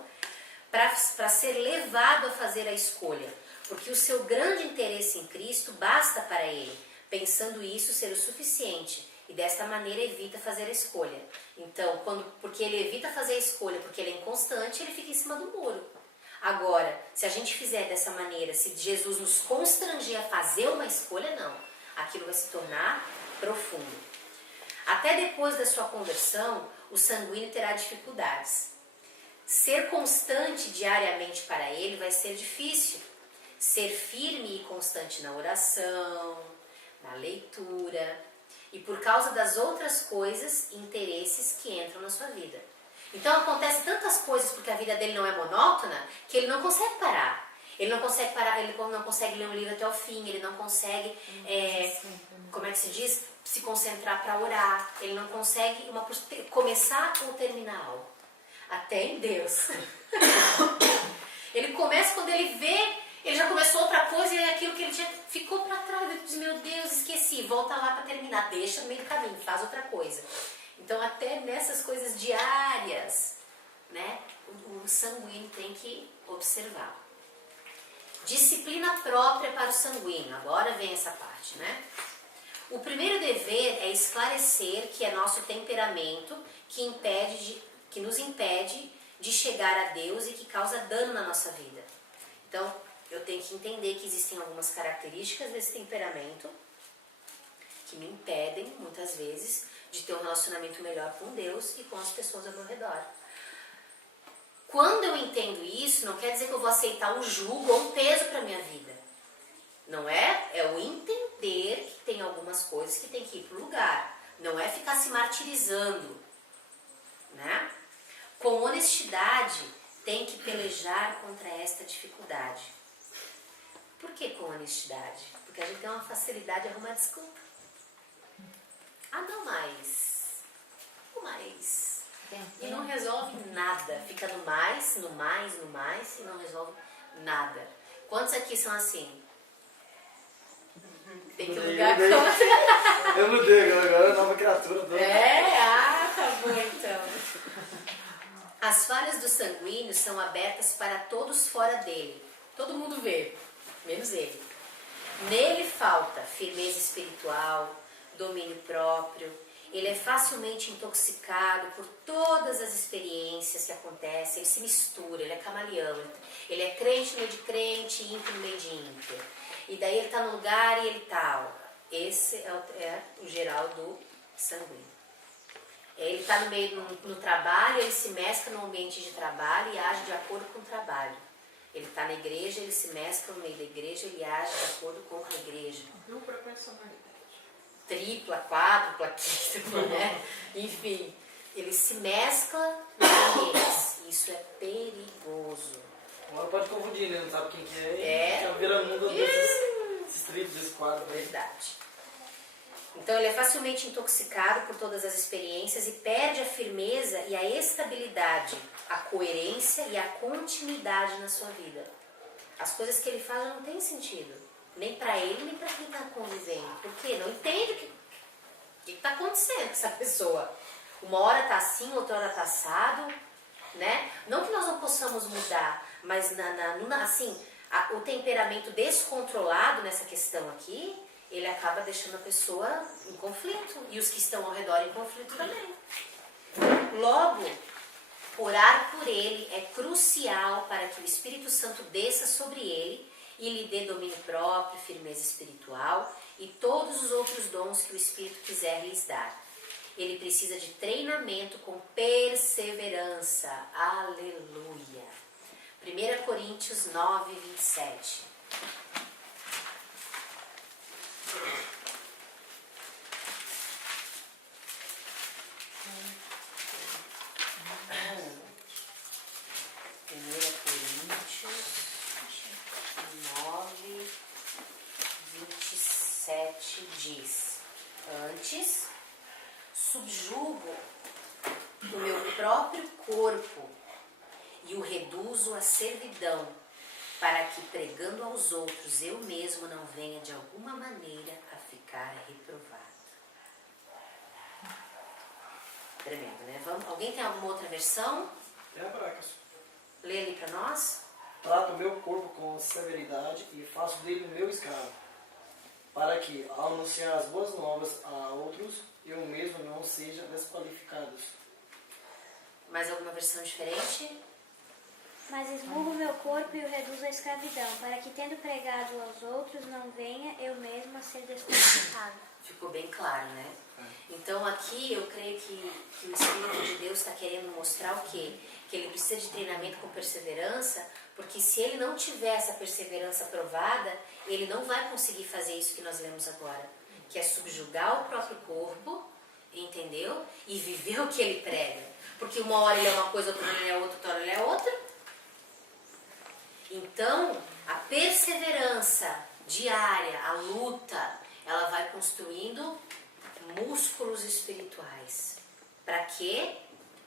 para ser levado a fazer a escolha, porque o seu grande interesse em Cristo basta para ele, pensando isso ser o suficiente, e desta maneira evita fazer a escolha. Então, porque ele evita fazer a escolha, porque ele é inconstante, ele fica em cima do muro. Agora, se a gente fizer dessa maneira, se Jesus nos constranger a fazer uma escolha, não. Aquilo vai se tornar profundo. Até depois da sua conversão, o sanguíneo terá dificuldades. Ser constante diariamente para ele vai ser difícil. Ser firme e constante na oração, na leitura e por causa das outras coisas e interesses que entram na sua vida. Então acontece tantas coisas porque a vida dele não é monótona que ele não consegue parar. Ele não consegue parar, ele não consegue ler um livro até o fim, ele não consegue, como é que se diz? Se concentrar para orar. Ele não consegue começar ou terminar algo. Até em Deus. Ele começa quando ele vê, ele já começou outra coisa e aquilo que ele tinha ficou para trás. Ele diz, meu Deus, esqueci, volta lá para terminar, deixa no meio do caminho, faz outra coisa. Então até nessas coisas diárias, né, o sanguíneo tem que observar. Disciplina própria para o sanguíneo, agora vem essa parte, né? O primeiro dever é esclarecer que é nosso temperamento que nos impede de chegar a Deus e que causa dano na nossa vida. Então, eu tenho que entender que existem algumas características desse temperamento que me impedem, muitas vezes, de ter um relacionamento melhor com Deus e com as pessoas ao meu redor. Quando eu entendo isso, não quer dizer que eu vou aceitar um jugo ou um peso para a minha vida. Não é? É o entender que tem algumas coisas que tem que ir para o lugar. Não é ficar se martirizando, né? Com honestidade, tem que pelejar contra esta dificuldade. Por que com honestidade? Porque a gente tem uma facilidade de arrumar desculpa. Ah, não mais. Não mais. E não resolve nada. Fica no mais e não resolve nada. Quantos aqui são assim? Tem que lugar contra. Eu mudei, agora é nova criatura. Tá bom então. As falhas do sanguíneo são abertas para todos fora dele. Todo mundo vê, menos ele. Nele falta firmeza espiritual, domínio próprio. Ele é facilmente intoxicado por todas as experiências que acontecem. Ele se mistura, ele é camaleão. Ele é crente no meio de crente, ímpio no meio de ímpio. E daí ele está no lugar e ele tal. Esse é o geral do sanguíneo. Ele está no meio no trabalho, ele se mescla no ambiente de trabalho e age de acordo com o trabalho. Ele está na igreja, ele se mescla no meio da igreja, ele age de acordo com a igreja. Dupla personalidade. Tripla, quádrupla, quíntupla, né? Enfim, ele se mescla nos ambientes. Isso é perigoso. Agora pode confundir, né? Não sabe quem que é. É. Tá virando mundo desses triplos, desses quadros. Verdade. Então ele é facilmente intoxicado por todas as experiências e perde a firmeza e a estabilidade, a coerência e a continuidade na sua vida. As coisas que ele faz não têm sentido, nem para ele, nem para quem está convivendo. Por quê? Não entende o que está acontecendo com essa pessoa. Uma hora está assim, outra hora está assado, né? Não que nós não possamos mudar, mas assim, o temperamento descontrolado nessa questão aqui, ele acaba deixando a pessoa em conflito e os que estão ao redor em conflito também. Logo, orar por ele é crucial para que o Espírito Santo desça sobre ele e lhe dê domínio próprio, firmeza espiritual e todos os outros dons que o Espírito quiser lhes dar. Ele precisa de treinamento com perseverança. Aleluia. 1 Coríntios 9, 27. Primeira Coríntios 9, 27 diz: Antes, subjugo o meu próprio corpo e o reduzo à servidão, para que, pregando aos outros, eu mesmo não venha de alguma maneira a ficar reprovado. Tremendo, né? Alguém tem alguma outra versão? É a Bracas. Lê ali para nós. Trato o meu corpo com severidade e faço dele o meu escravo, para que, ao anunciar as boas novas a outros, eu mesmo não seja desqualificado. Mais alguma versão diferente? Mas esmurro meu corpo e o reduzo à escravidão, para que, tendo pregado aos outros, não venha eu mesmo a ser desqualificado. Ficou bem claro, né? Então aqui eu creio que o Espírito de Deus está querendo mostrar o quê? Que ele precisa de treinamento com perseverança, porque se ele não tiver essa perseverança provada, ele não vai conseguir fazer isso que nós lemos agora, que é subjugar o próprio corpo, entendeu? E viver o que ele prega. Porque uma hora ele é uma coisa, outra hora ele é outra hora ele é outra. Então, a perseverança diária, a luta, ela vai construindo músculos espirituais. Para quê?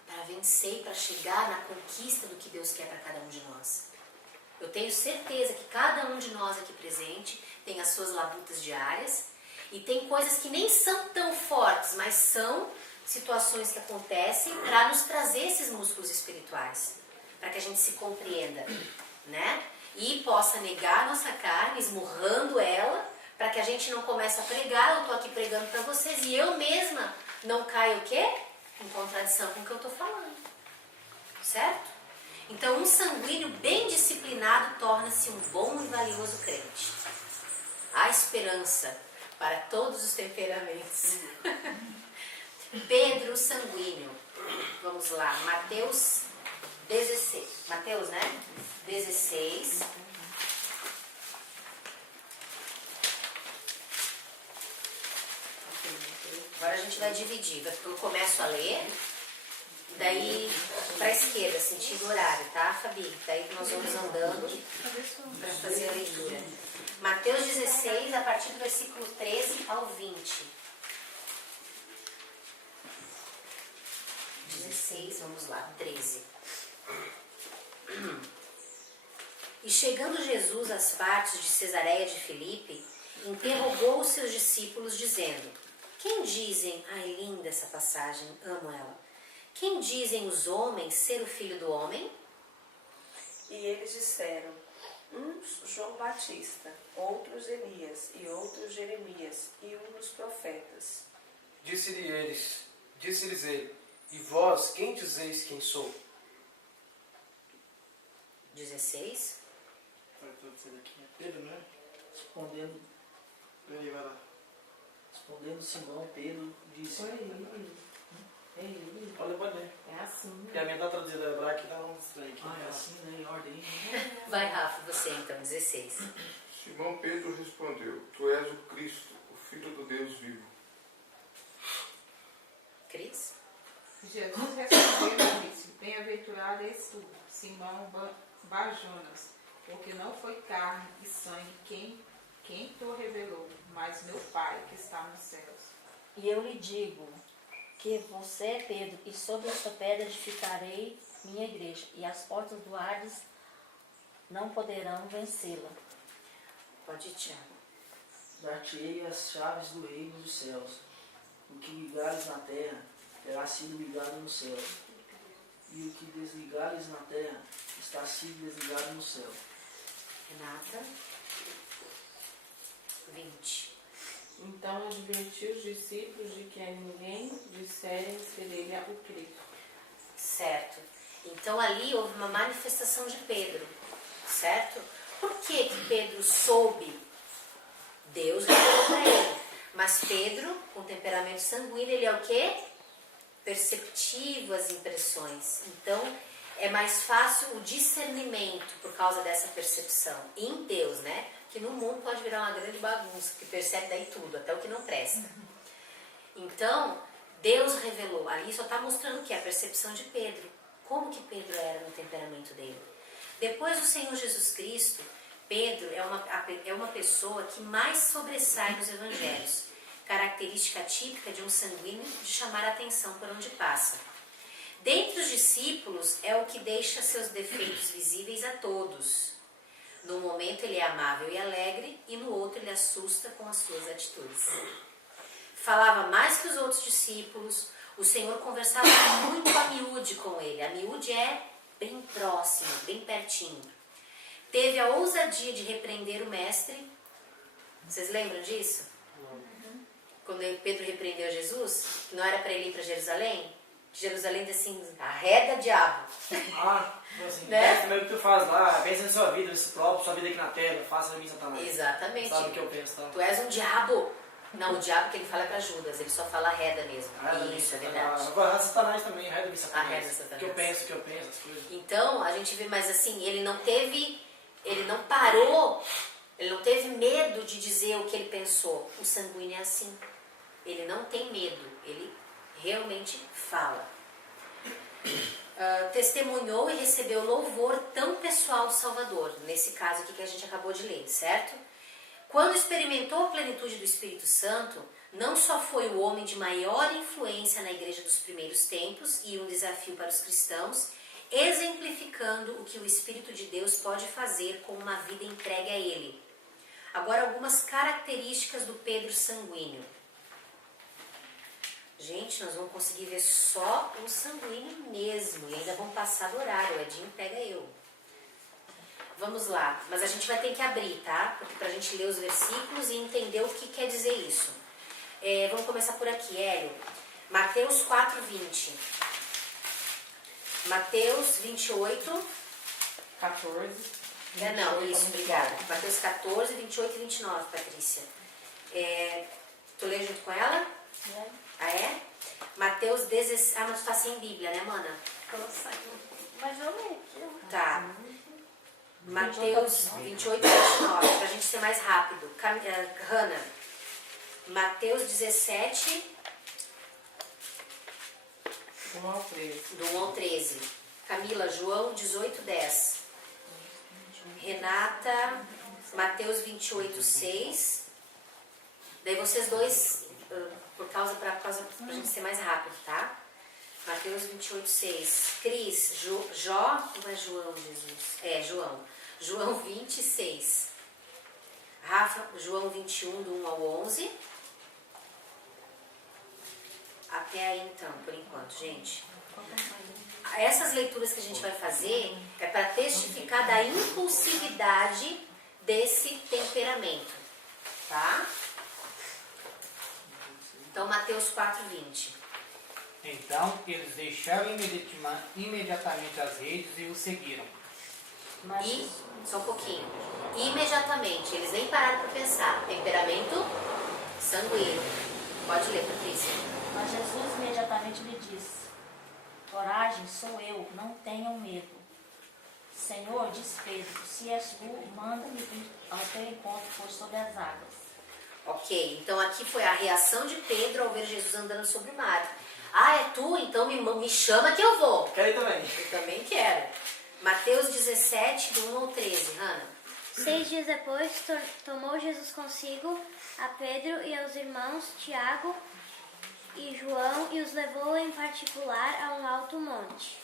Para vencer e para chegar na conquista do que Deus quer para cada um de nós. Eu tenho certeza que cada um de nós aqui presente tem as suas labutas diárias e tem coisas que nem são tão fortes, mas são situações que acontecem para nos trazer esses músculos espirituais, para que a gente se compreenda, né? E possa negar a nossa carne, esmurrando ela, para que a gente não comece a pregar. Eu estou aqui pregando para vocês e eu mesma não caia o quê? Em contradição com o que eu estou falando. Certo? Então, um sanguíneo bem disciplinado torna-se um bom e valioso crente. Há esperança para todos os temperamentos. Pedro sanguíneo. Vamos lá, Mateus 16. Mateus, né? 16. Agora a gente vai dividir. Eu começo a ler, daí para a esquerda, sentido horário, tá, Fabi? Daí nós vamos andando para fazer a leitura. Mateus 16, a partir do versículo 13 ao 20. 16, vamos lá, 13. E chegando Jesus às partes de Cesareia de Filipe, interrogou os seus discípulos, dizendo: Quem dizem, ai linda essa passagem, amo ela. Quem dizem os homens ser o filho do homem? E eles disseram, uns João Batista, outros Elias, e outros Jeremias, e um dos profetas. Disse-lhes ele, e vós, quem dizeis quem sou? 16. Pedro, né? Respondendo Simão, Pedro disse: É ele. Pode ler. É assim. Porque a minha tá traduzida em hebraico, tá um estranho aqui. Ah, é assim, né? Em ordem. Né? Vai, Rafa, você então, 16. Simão Pedro respondeu: Tu és o Cristo, o Filho do Deus vivo. Cris? Jesus respondeu e disse: Bem-aventurado és tu, Simão Barjonas, porque não foi carne e sangue quem te revelou, mas meu Pai que está nos céus. E eu lhe digo que você é Pedro, e sobre esta pedra edificarei minha igreja, e as portas do Hades não poderão vencê-la. Pode ir, Tiago. Dar-te-ei as chaves do reino dos céus. O que ligares na terra terá sido ligado no céu, e o que desligares na terra está sido desligado no céu. Renata. 20. Então advertiu os discípulos de que a ninguém disserem ser ele o Cristo. Certo. Então ali houve uma manifestação de Pedro, certo? Por que que Pedro soube? Deus revelou para ele. Mas Pedro, com temperamento sanguíneo, ele é o quê? Perceptivo às impressões. Então é mais fácil o discernimento por causa dessa percepção. E em Deus, né? Que no mundo pode virar uma grande bagunça, que percebe daí tudo, até o que não presta. Então, Deus revelou. Ali só está mostrando o que? A percepção de Pedro. Como que Pedro era no temperamento dele. Depois do Senhor Jesus Cristo, Pedro é uma pessoa que mais sobressai nos evangelhos. Característica típica de um sanguíneo de chamar a atenção por onde passa. Dentre os discípulos, é o que deixa seus defeitos visíveis a todos. No momento ele é amável e alegre, e no outro ele assusta com as suas atitudes. Falava mais que os outros discípulos, o Senhor conversava muito a miúde com ele. A miúde é bem próximo, bem pertinho. Teve a ousadia de repreender o mestre. Vocês lembram disso? Quando Pedro repreendeu Jesus, que não era para ele ir para Jerusalém, Jerusalém diz assim, arreda diabo. Ah, assim, Né? pensa também o que tu faz lá, pensa na sua vida, nesse próprio, sua vida aqui na terra, faça em mim, Satanás. Exatamente. Sabe o que eu penso, tá? Tu és um diabo. Não, o diabo que ele fala é para Judas, ele só fala arreda mesmo. Isso, é verdade. Agora, Satanás também, arreda-me, Satanás. Arreda, Satanás. O que eu penso, as coisas. Então, a gente vê, mas assim, ele não parou, ele não teve medo de dizer o que ele pensou. O sanguíneo é assim. Ele não tem medo, ele realmente fala. Testemunhou e recebeu louvor tão pessoal do Salvador, nesse caso aqui que a gente acabou de ler, certo? Quando experimentou a plenitude do Espírito Santo, não só foi o homem de maior influência na igreja dos primeiros tempos e um desafio para os cristãos, exemplificando o que o Espírito de Deus pode fazer com uma vida entregue a Ele. Agora, algumas características do Pedro sanguíneo. Gente, nós vamos conseguir ver só o sanguíneo mesmo, e ainda vamos passar do horário, o Edinho pega eu. Vamos lá, mas a gente vai ter que abrir, tá? Porque pra gente ler os versículos e entender o que quer dizer isso. Vamos começar por aqui, Hélio. Mateus 4:20. Mateus 28. 14. Não, isso, obrigada. Mateus 14, 28 e 29, Patrícia. Tu lê junto com ela? Ah, é? Mateus 16. Ah, mas tu tá sem Bíblia, né, mana? Mas eu leio. Tá. Mateus 28 e 29, pra gente ser mais rápido. Hannah. Mateus 17. Do 1 ao 13. Do 1 ao 13. Camila, João 18, 10. Renata, Mateus 28, 6. Daí vocês dois, pra gente ser mais rápido, tá? Mateus 28, 6. Cris, Jó, não é João, Jesus? João. João 26. Rafa, João 21, do 1 ao 11. Até aí então, por enquanto, gente. Essas leituras que a gente vai fazer é para testificar da impulsividade desse temperamento, tá? Então, Mateus 4:20. Então eles deixaram imediatamente as redes e o seguiram. Só um pouquinho. Imediatamente, eles nem pararam para pensar. Temperamento sanguíneo. Pode ler, Patrícia. Mas Jesus imediatamente lhe disse: Coragem, sou eu, não tenham medo. Senhor, disse Pedro, se és tu, manda-me vir ao teu encontro por sobre as águas. Ok, então aqui foi a reação de Pedro ao ver Jesus andando sobre o mar. Ah, é tu? Então me chama que eu vou. Quero ir também. Eu também quero. Mateus 17, do 1 ao 13, Hannah. 6 dias depois, tomou Jesus consigo a Pedro e aos irmãos Tiago e João e os levou em particular a um alto monte.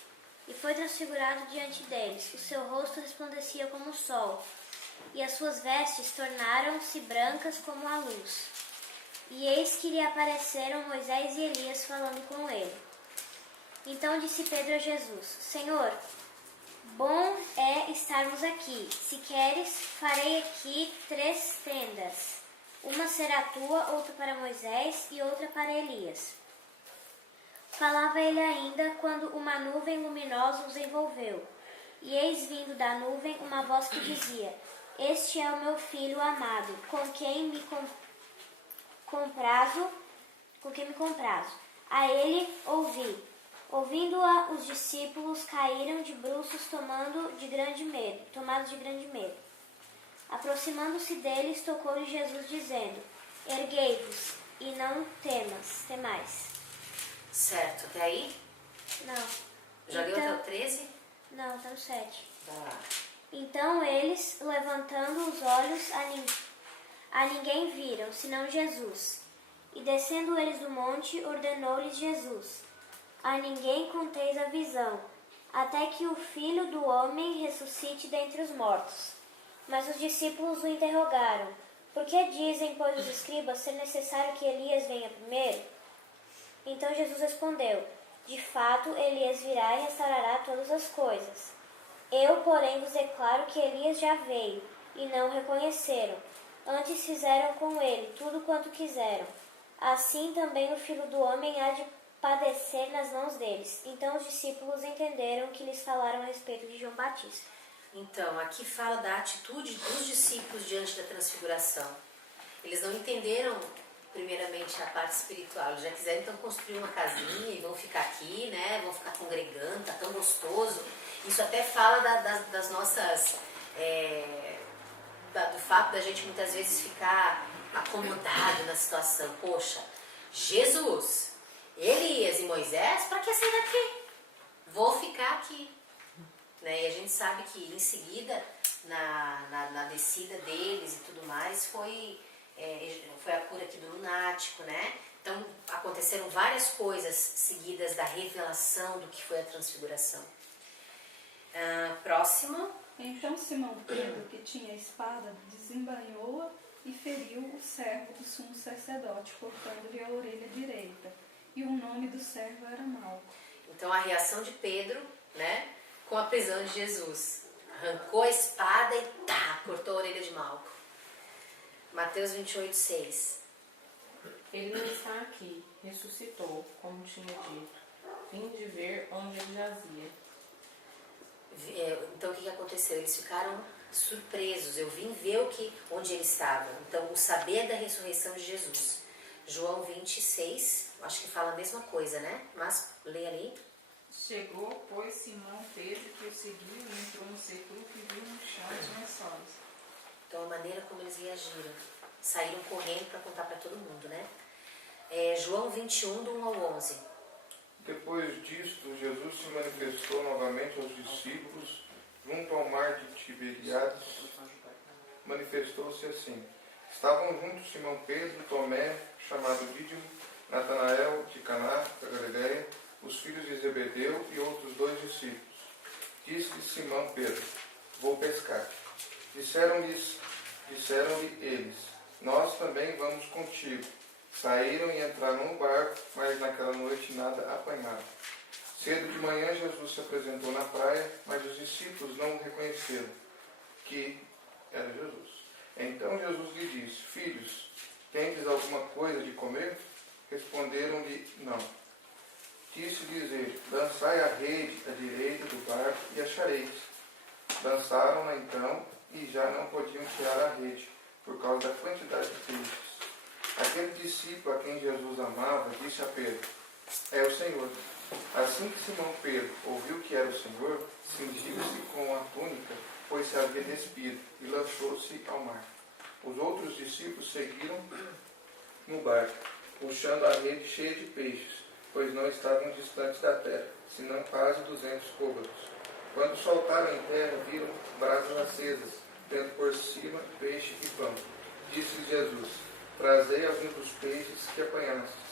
E foi transfigurado diante deles. O seu rosto resplandecia como o sol, e as suas vestes tornaram-se brancas como a luz. E eis que lhe apareceram Moisés e Elias falando com ele. Então disse Pedro a Jesus: Senhor, bom é estarmos aqui. Se queres, farei aqui 3 tendas. Uma será tua, outra para Moisés e outra para Elias. Falava ele ainda quando uma nuvem luminosa os envolveu. E eis vindo da nuvem uma voz que dizia: Este é o meu filho amado, com quem me comprazo. A ele ouvi. Ouvindo-a, os discípulos caíram de bruços, tomados de grande medo. Aproximando-se deles, tocou-lhe Jesus, dizendo: Erguei-vos, e não temais. Certo, até aí? Não. Já leu até o 13? Não, tá no 7. Tá. Então eles, levantando os olhos, a ninguém viram, senão Jesus. E descendo eles do monte, ordenou-lhes Jesus: A ninguém conteis a visão, até que o Filho do Homem ressuscite dentre os mortos. Mas os discípulos o interrogaram: Por que dizem, pois, os escribas, ser necessário que Elias venha primeiro? Então Jesus respondeu: De fato, Elias virá e restaurará todas as coisas. Eu, porém, vos declaro que Elias já veio, e não o reconheceram. Antes fizeram com ele tudo quanto quiseram. Assim também o Filho do Homem há de padecer nas mãos deles. Então os discípulos entenderam que lhes falaram a respeito de João Batista. Então, aqui fala da atitude dos discípulos diante da transfiguração. Eles não entenderam, primeiramente, a parte espiritual. Eles já quiseram, então, construir uma casinha e vão ficar aqui, né? Vão ficar congregando, tá tão gostoso. Isso até fala das nossas... do fato da gente, muitas vezes, ficar acomodado na situação. Poxa, Jesus, Elias e Moisés, para que sair daqui? Vou ficar aqui. Né? E a gente sabe que em seguida, na descida deles e tudo mais, foi a cura aqui do lunático, né? Então aconteceram várias coisas seguidas da revelação do que foi a transfiguração. Próximo. Então Simão Pedro, que tinha a espada, desembainhou-a e feriu o servo do sumo sacerdote, cortando-lhe a orelha direita. E o nome do servo era Malco. Então a reação de Pedro, né, com a prisão de Jesus. Arrancou a espada e cortou a orelha de Malco. Mateus 28, 6. Ele não está aqui, ressuscitou, como tinha dito. Vim de ver onde ele jazia. Então o que aconteceu? Eles ficaram surpresos. Eu vim ver onde ele estava. Então o saber da ressurreição de Jesus. João 26, acho que fala a mesma coisa, né? Mas lê ali. Chegou, pois, Simão Pedro, que o seguiu, e entrou no sepulcro e viu no chão os lençóis. Então a maneira como eles reagiram. Saíram correndo para contar para todo mundo, né? João 21, do 1 ao 11. Depois disto, Jesus se manifestou novamente aos discípulos junto ao mar de Tiberíades. Manifestou-se assim. Estavam juntos Simão Pedro, Tomé, chamado Dídimo, Natanael de Caná, da Galileia, os filhos de Zebedeu e outros 2 discípulos. Disse-lhe Simão Pedro: Vou pescar. Disseram-lhe eles: Nós também vamos contigo. Saíram e entraram no barco, mas naquela noite nada apanharam. Cedo de manhã Jesus se apresentou na praia, mas os discípulos não o reconheceram, que era Jesus. Então Jesus lhe disse: Filhos, tendes alguma coisa de comer? Responderam-lhe: Não. Disse-lhes ele: Lançai a rede à direita do barco e achareis. Lançaram-na então e já não podiam tirar a rede, por causa da quantidade de peixes. Aquele discípulo a quem Jesus amava disse a Pedro: é o Senhor. Assim que Simão Pedro ouviu que era o Senhor, cingiu-se com a túnica, pois se havia despido, e lançou-se ao mar. Os outros discípulos seguiram no barco, puxando a rede cheia de peixes, pois não estavam distantes da terra, senão quase 200 côvados. Quando saltaram em terra, viram brasas acesas, tendo por cima peixe e pão. Disse-lhe Jesus: trazei alguns dos peixes que apanhastes.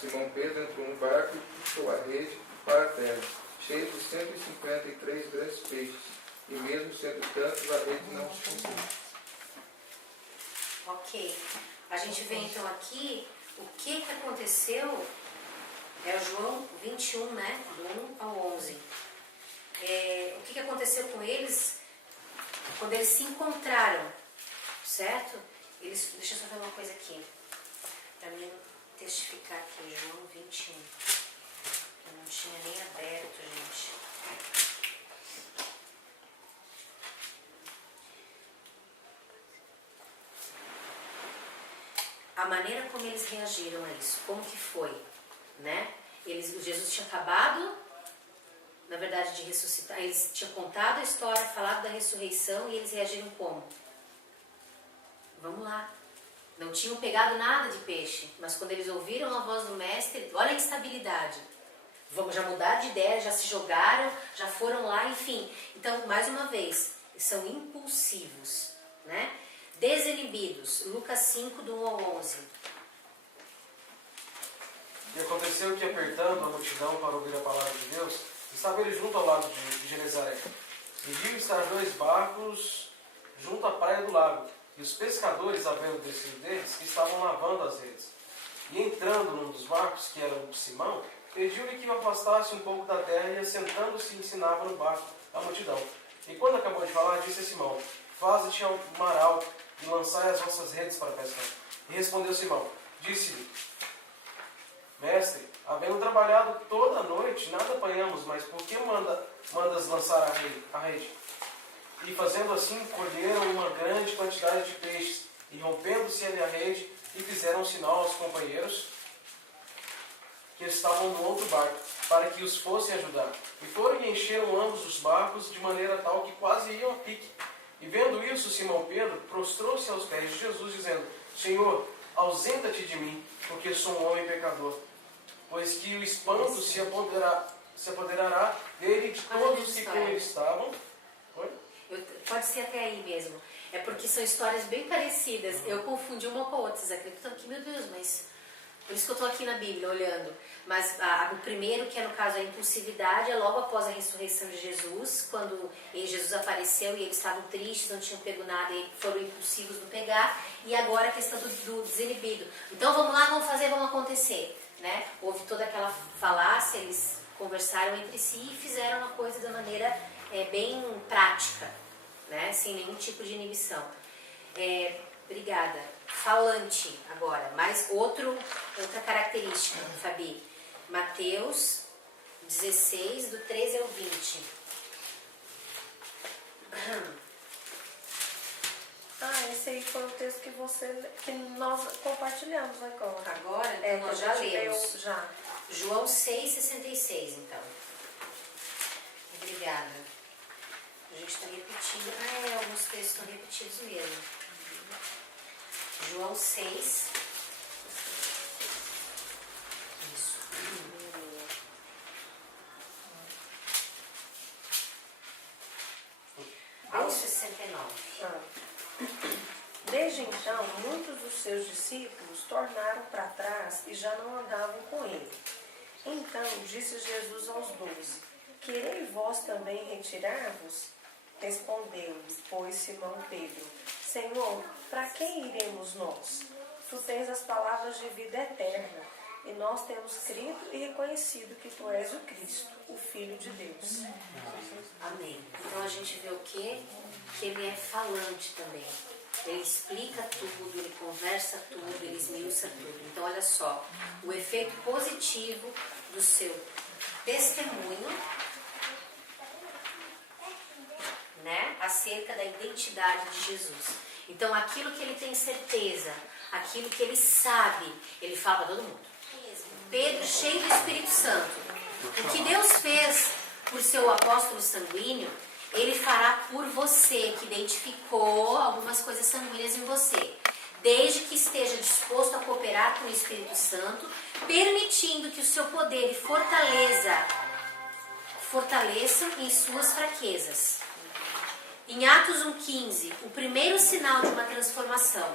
Simão Pedro entrou no barco e puxou a rede para a terra, cheia de 153 grandes peixes, e mesmo sendo tantos, a rede não se rompeu. Ok. A gente vê então aqui o que aconteceu. É o João 21, né? Do 1 ao 11. O que aconteceu com eles quando eles se encontraram, certo? Deixa eu só falar uma coisa aqui, para mim testificar aqui, João 21. Eu não tinha nem aberto, gente. A maneira como eles reagiram a isso, como que foi, né? Jesus tinha acabado, na verdade, de ressuscitar. Eles tinham contado a história, falado da ressurreição, e eles reagiram como? Vamos lá. Não tinham pegado nada de peixe, mas quando eles ouviram a voz do mestre, olha a instabilidade. Vamos já mudar de ideia, já se jogaram, já foram lá, enfim. Então, mais uma vez, são impulsivos, né? Desinibidos. Lucas 5, do 1 ao 11. E aconteceu que, apertando a multidão para ouvir a palavra de Deus, estava ele junto ao lado de Genezaré. E viu estar 2 barcos junto à praia do lago. E os pescadores, havendo descido deles, estavam lavando as redes. E entrando num dos barcos, que era o de Simão, pediu-lhe que o afastasse um pouco da terra, e assentando-se ensinava no barco a multidão. E quando acabou de falar, disse a Simão: faze-te ao mar alto e lançai as vossas redes para pescar. E respondeu Simão, disse-lhe: mestre, havendo trabalhado toda a noite, nada apanhamos, mas por que mandas lançar a rede? E fazendo assim, colheram uma grande quantidade de peixes, e rompendo-se-lhe a rede, e fizeram sinal aos companheiros que estavam no outro barco, para que os fossem ajudar. E foram e encheram ambos os barcos, de maneira tal que quase iam a pique. E vendo isso, Simão Pedro prostrou-se aos pés de Jesus, dizendo: Senhor, ausenta-te de mim, porque sou um homem pecador. Pois que o espanto se apoderará dele e de todos que com ele estavam. Pode ser até aí mesmo. É porque são histórias bem parecidas. Eu confundi uma com a outra. Vocês acreditam que, meu Deus, mas... Por isso que eu estou aqui na Bíblia, olhando. Mas o primeiro, que é no caso a impulsividade, é logo após a ressurreição de Jesus, quando Jesus apareceu e eles estavam tristes, não tinham pego nada e foram impulsivos no pegar. E agora a questão do desinibido. Então vamos lá, vamos fazer, vamos acontecer. Né? Houve toda aquela falácia, eles conversaram entre si e fizeram a coisa da maneira bem prática, né? Sem nenhum tipo de inibição. Obrigada. Falante agora, mais outra característica, Fabi. Mateus 16, do 13 ao 20. Esse aí foi o texto que nós compartilhamos agora. Agora? Então nós já lemos. Já. João 6,66, então. Obrigada. A gente está repetindo. Alguns textos estão repetidos mesmo. João 6. Isso. Ao 69. Desde então, muitos dos seus discípulos tornaram para trás e já não andavam com ele. Então disse Jesus aos 12: Quereis vós também retirar-vos? Respondeu-lhes, pois, Simão Pedro: Senhor, para quem iremos nós? Tu tens as palavras de vida eterna, e nós temos crido e reconhecido que tu és o Cristo, o Filho de Deus. Amém. Então a gente vê o quê? Que ele é falante também. Ele explica tudo, ele conversa tudo, ele esmiuça tudo. Então olha só, o efeito positivo do seu testemunho, né, acerca da identidade de Jesus. Então aquilo que ele tem certeza, aquilo que ele sabe, ele fala para todo mundo. Pedro, cheio do Espírito Santo. O que Deus fez por seu apóstolo sanguíneo, ele fará por você, que identificou algumas coisas sanguíneas em você. Desde que esteja disposto a cooperar com o Espírito Santo, permitindo que o seu poder e fortaleçam em suas fraquezas. Em Atos 1,15, o primeiro sinal de uma transformação,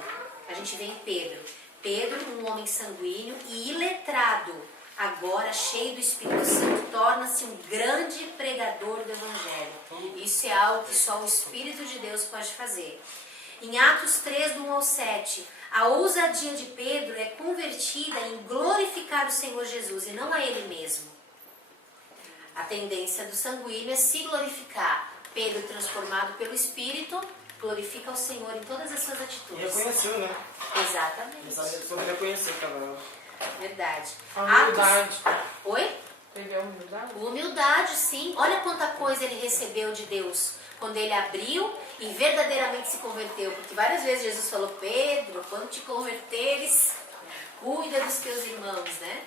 a gente vê em Pedro. Pedro, um homem sanguíneo e iletrado, agora cheio do Espírito Santo, torna-se um grande pregador do Evangelho. Isso é algo que só o Espírito de Deus pode fazer. Em Atos 3, do 1 ao 7, a ousadia de Pedro é convertida em glorificar o Senhor Jesus e não a ele mesmo. A tendência do sanguíneo é se glorificar. Pedro, transformado pelo Espírito, glorifica o Senhor em todas as suas E atitudes. reconheceu, né? Exatamente. Ele soube reconhecer que estava lá. Verdade. A humildade. Oi? Teve a humildade? Humildade, sim. Olha quanta coisa ele recebeu de Deus quando ele abriu e verdadeiramente se converteu. Porque várias vezes Jesus falou: Pedro, quando te converteres, cuida dos teus irmãos, né?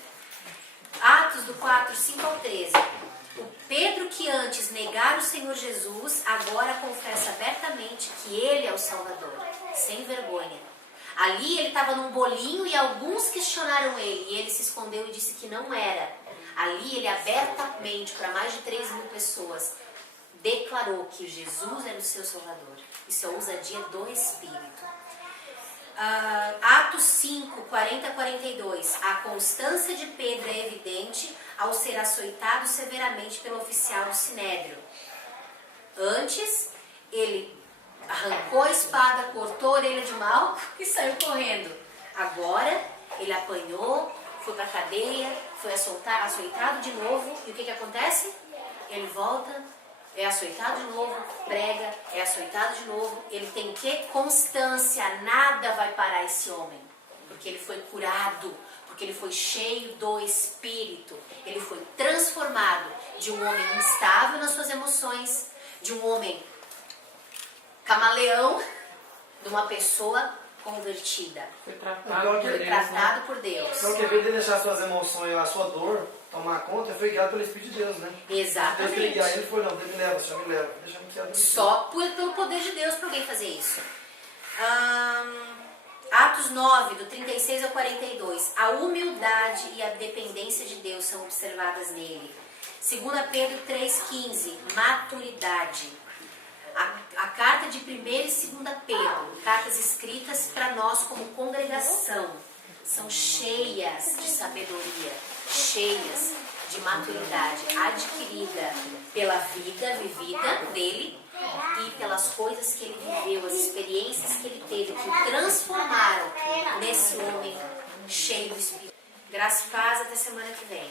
Atos do 4, 5 ao 13. O Pedro que antes negara o Senhor Jesus, agora confessa abertamente que ele é o Salvador, sem vergonha. Ali ele estava num bolinho e alguns questionaram ele, e ele se escondeu e disse que não era. Ali ele abertamente, para mais de 3.000 pessoas, declarou que Jesus era o seu Salvador. Isso é a ousadia do Espírito. Atos 5, 40 a 42. A constância de Pedro é evidente ao ser açoitado severamente pelo oficial do Sinédrio. Antes, ele arrancou a espada, cortou a orelha de Malco e saiu correndo. Agora, ele apanhou, foi para a cadeia, foi açoitado de novo. E o que acontece? Ele volta, é açoitado de novo, prega, é açoitado de novo. Ele tem o quê? Constância. Nada vai parar esse homem. Porque ele foi curado, porque ele foi cheio do Espírito. Ele foi transformado de um homem instável nas suas emoções, de um homem camaleão, de uma pessoa convertida. Foi Foi tratado por Deus. Então, que vez de deixar suas emoções, a sua dor, tomar conta, foi guiado pelo Espírito de Deus, né? Exatamente. Deus guiar ele foi, não, Deus me leva, o Senhor me leva. Deixa eu me guiar. Só pelo poder de Deus para alguém fazer isso. Atos 9, do 36 ao 42. A humildade e a dependência de Deus são observadas nele. 2 Pedro 3,15. Maturidade. A carta de 1 e 2 Pedro, cartas escritas para nós como congregação, são cheias de sabedoria, cheias de maturidade adquirida pela vida vivida dele e pelas coisas que ele viveu, as experiências que ele teve, que o transformaram nesse homem cheio do Espírito. Graça e paz, até semana que vem.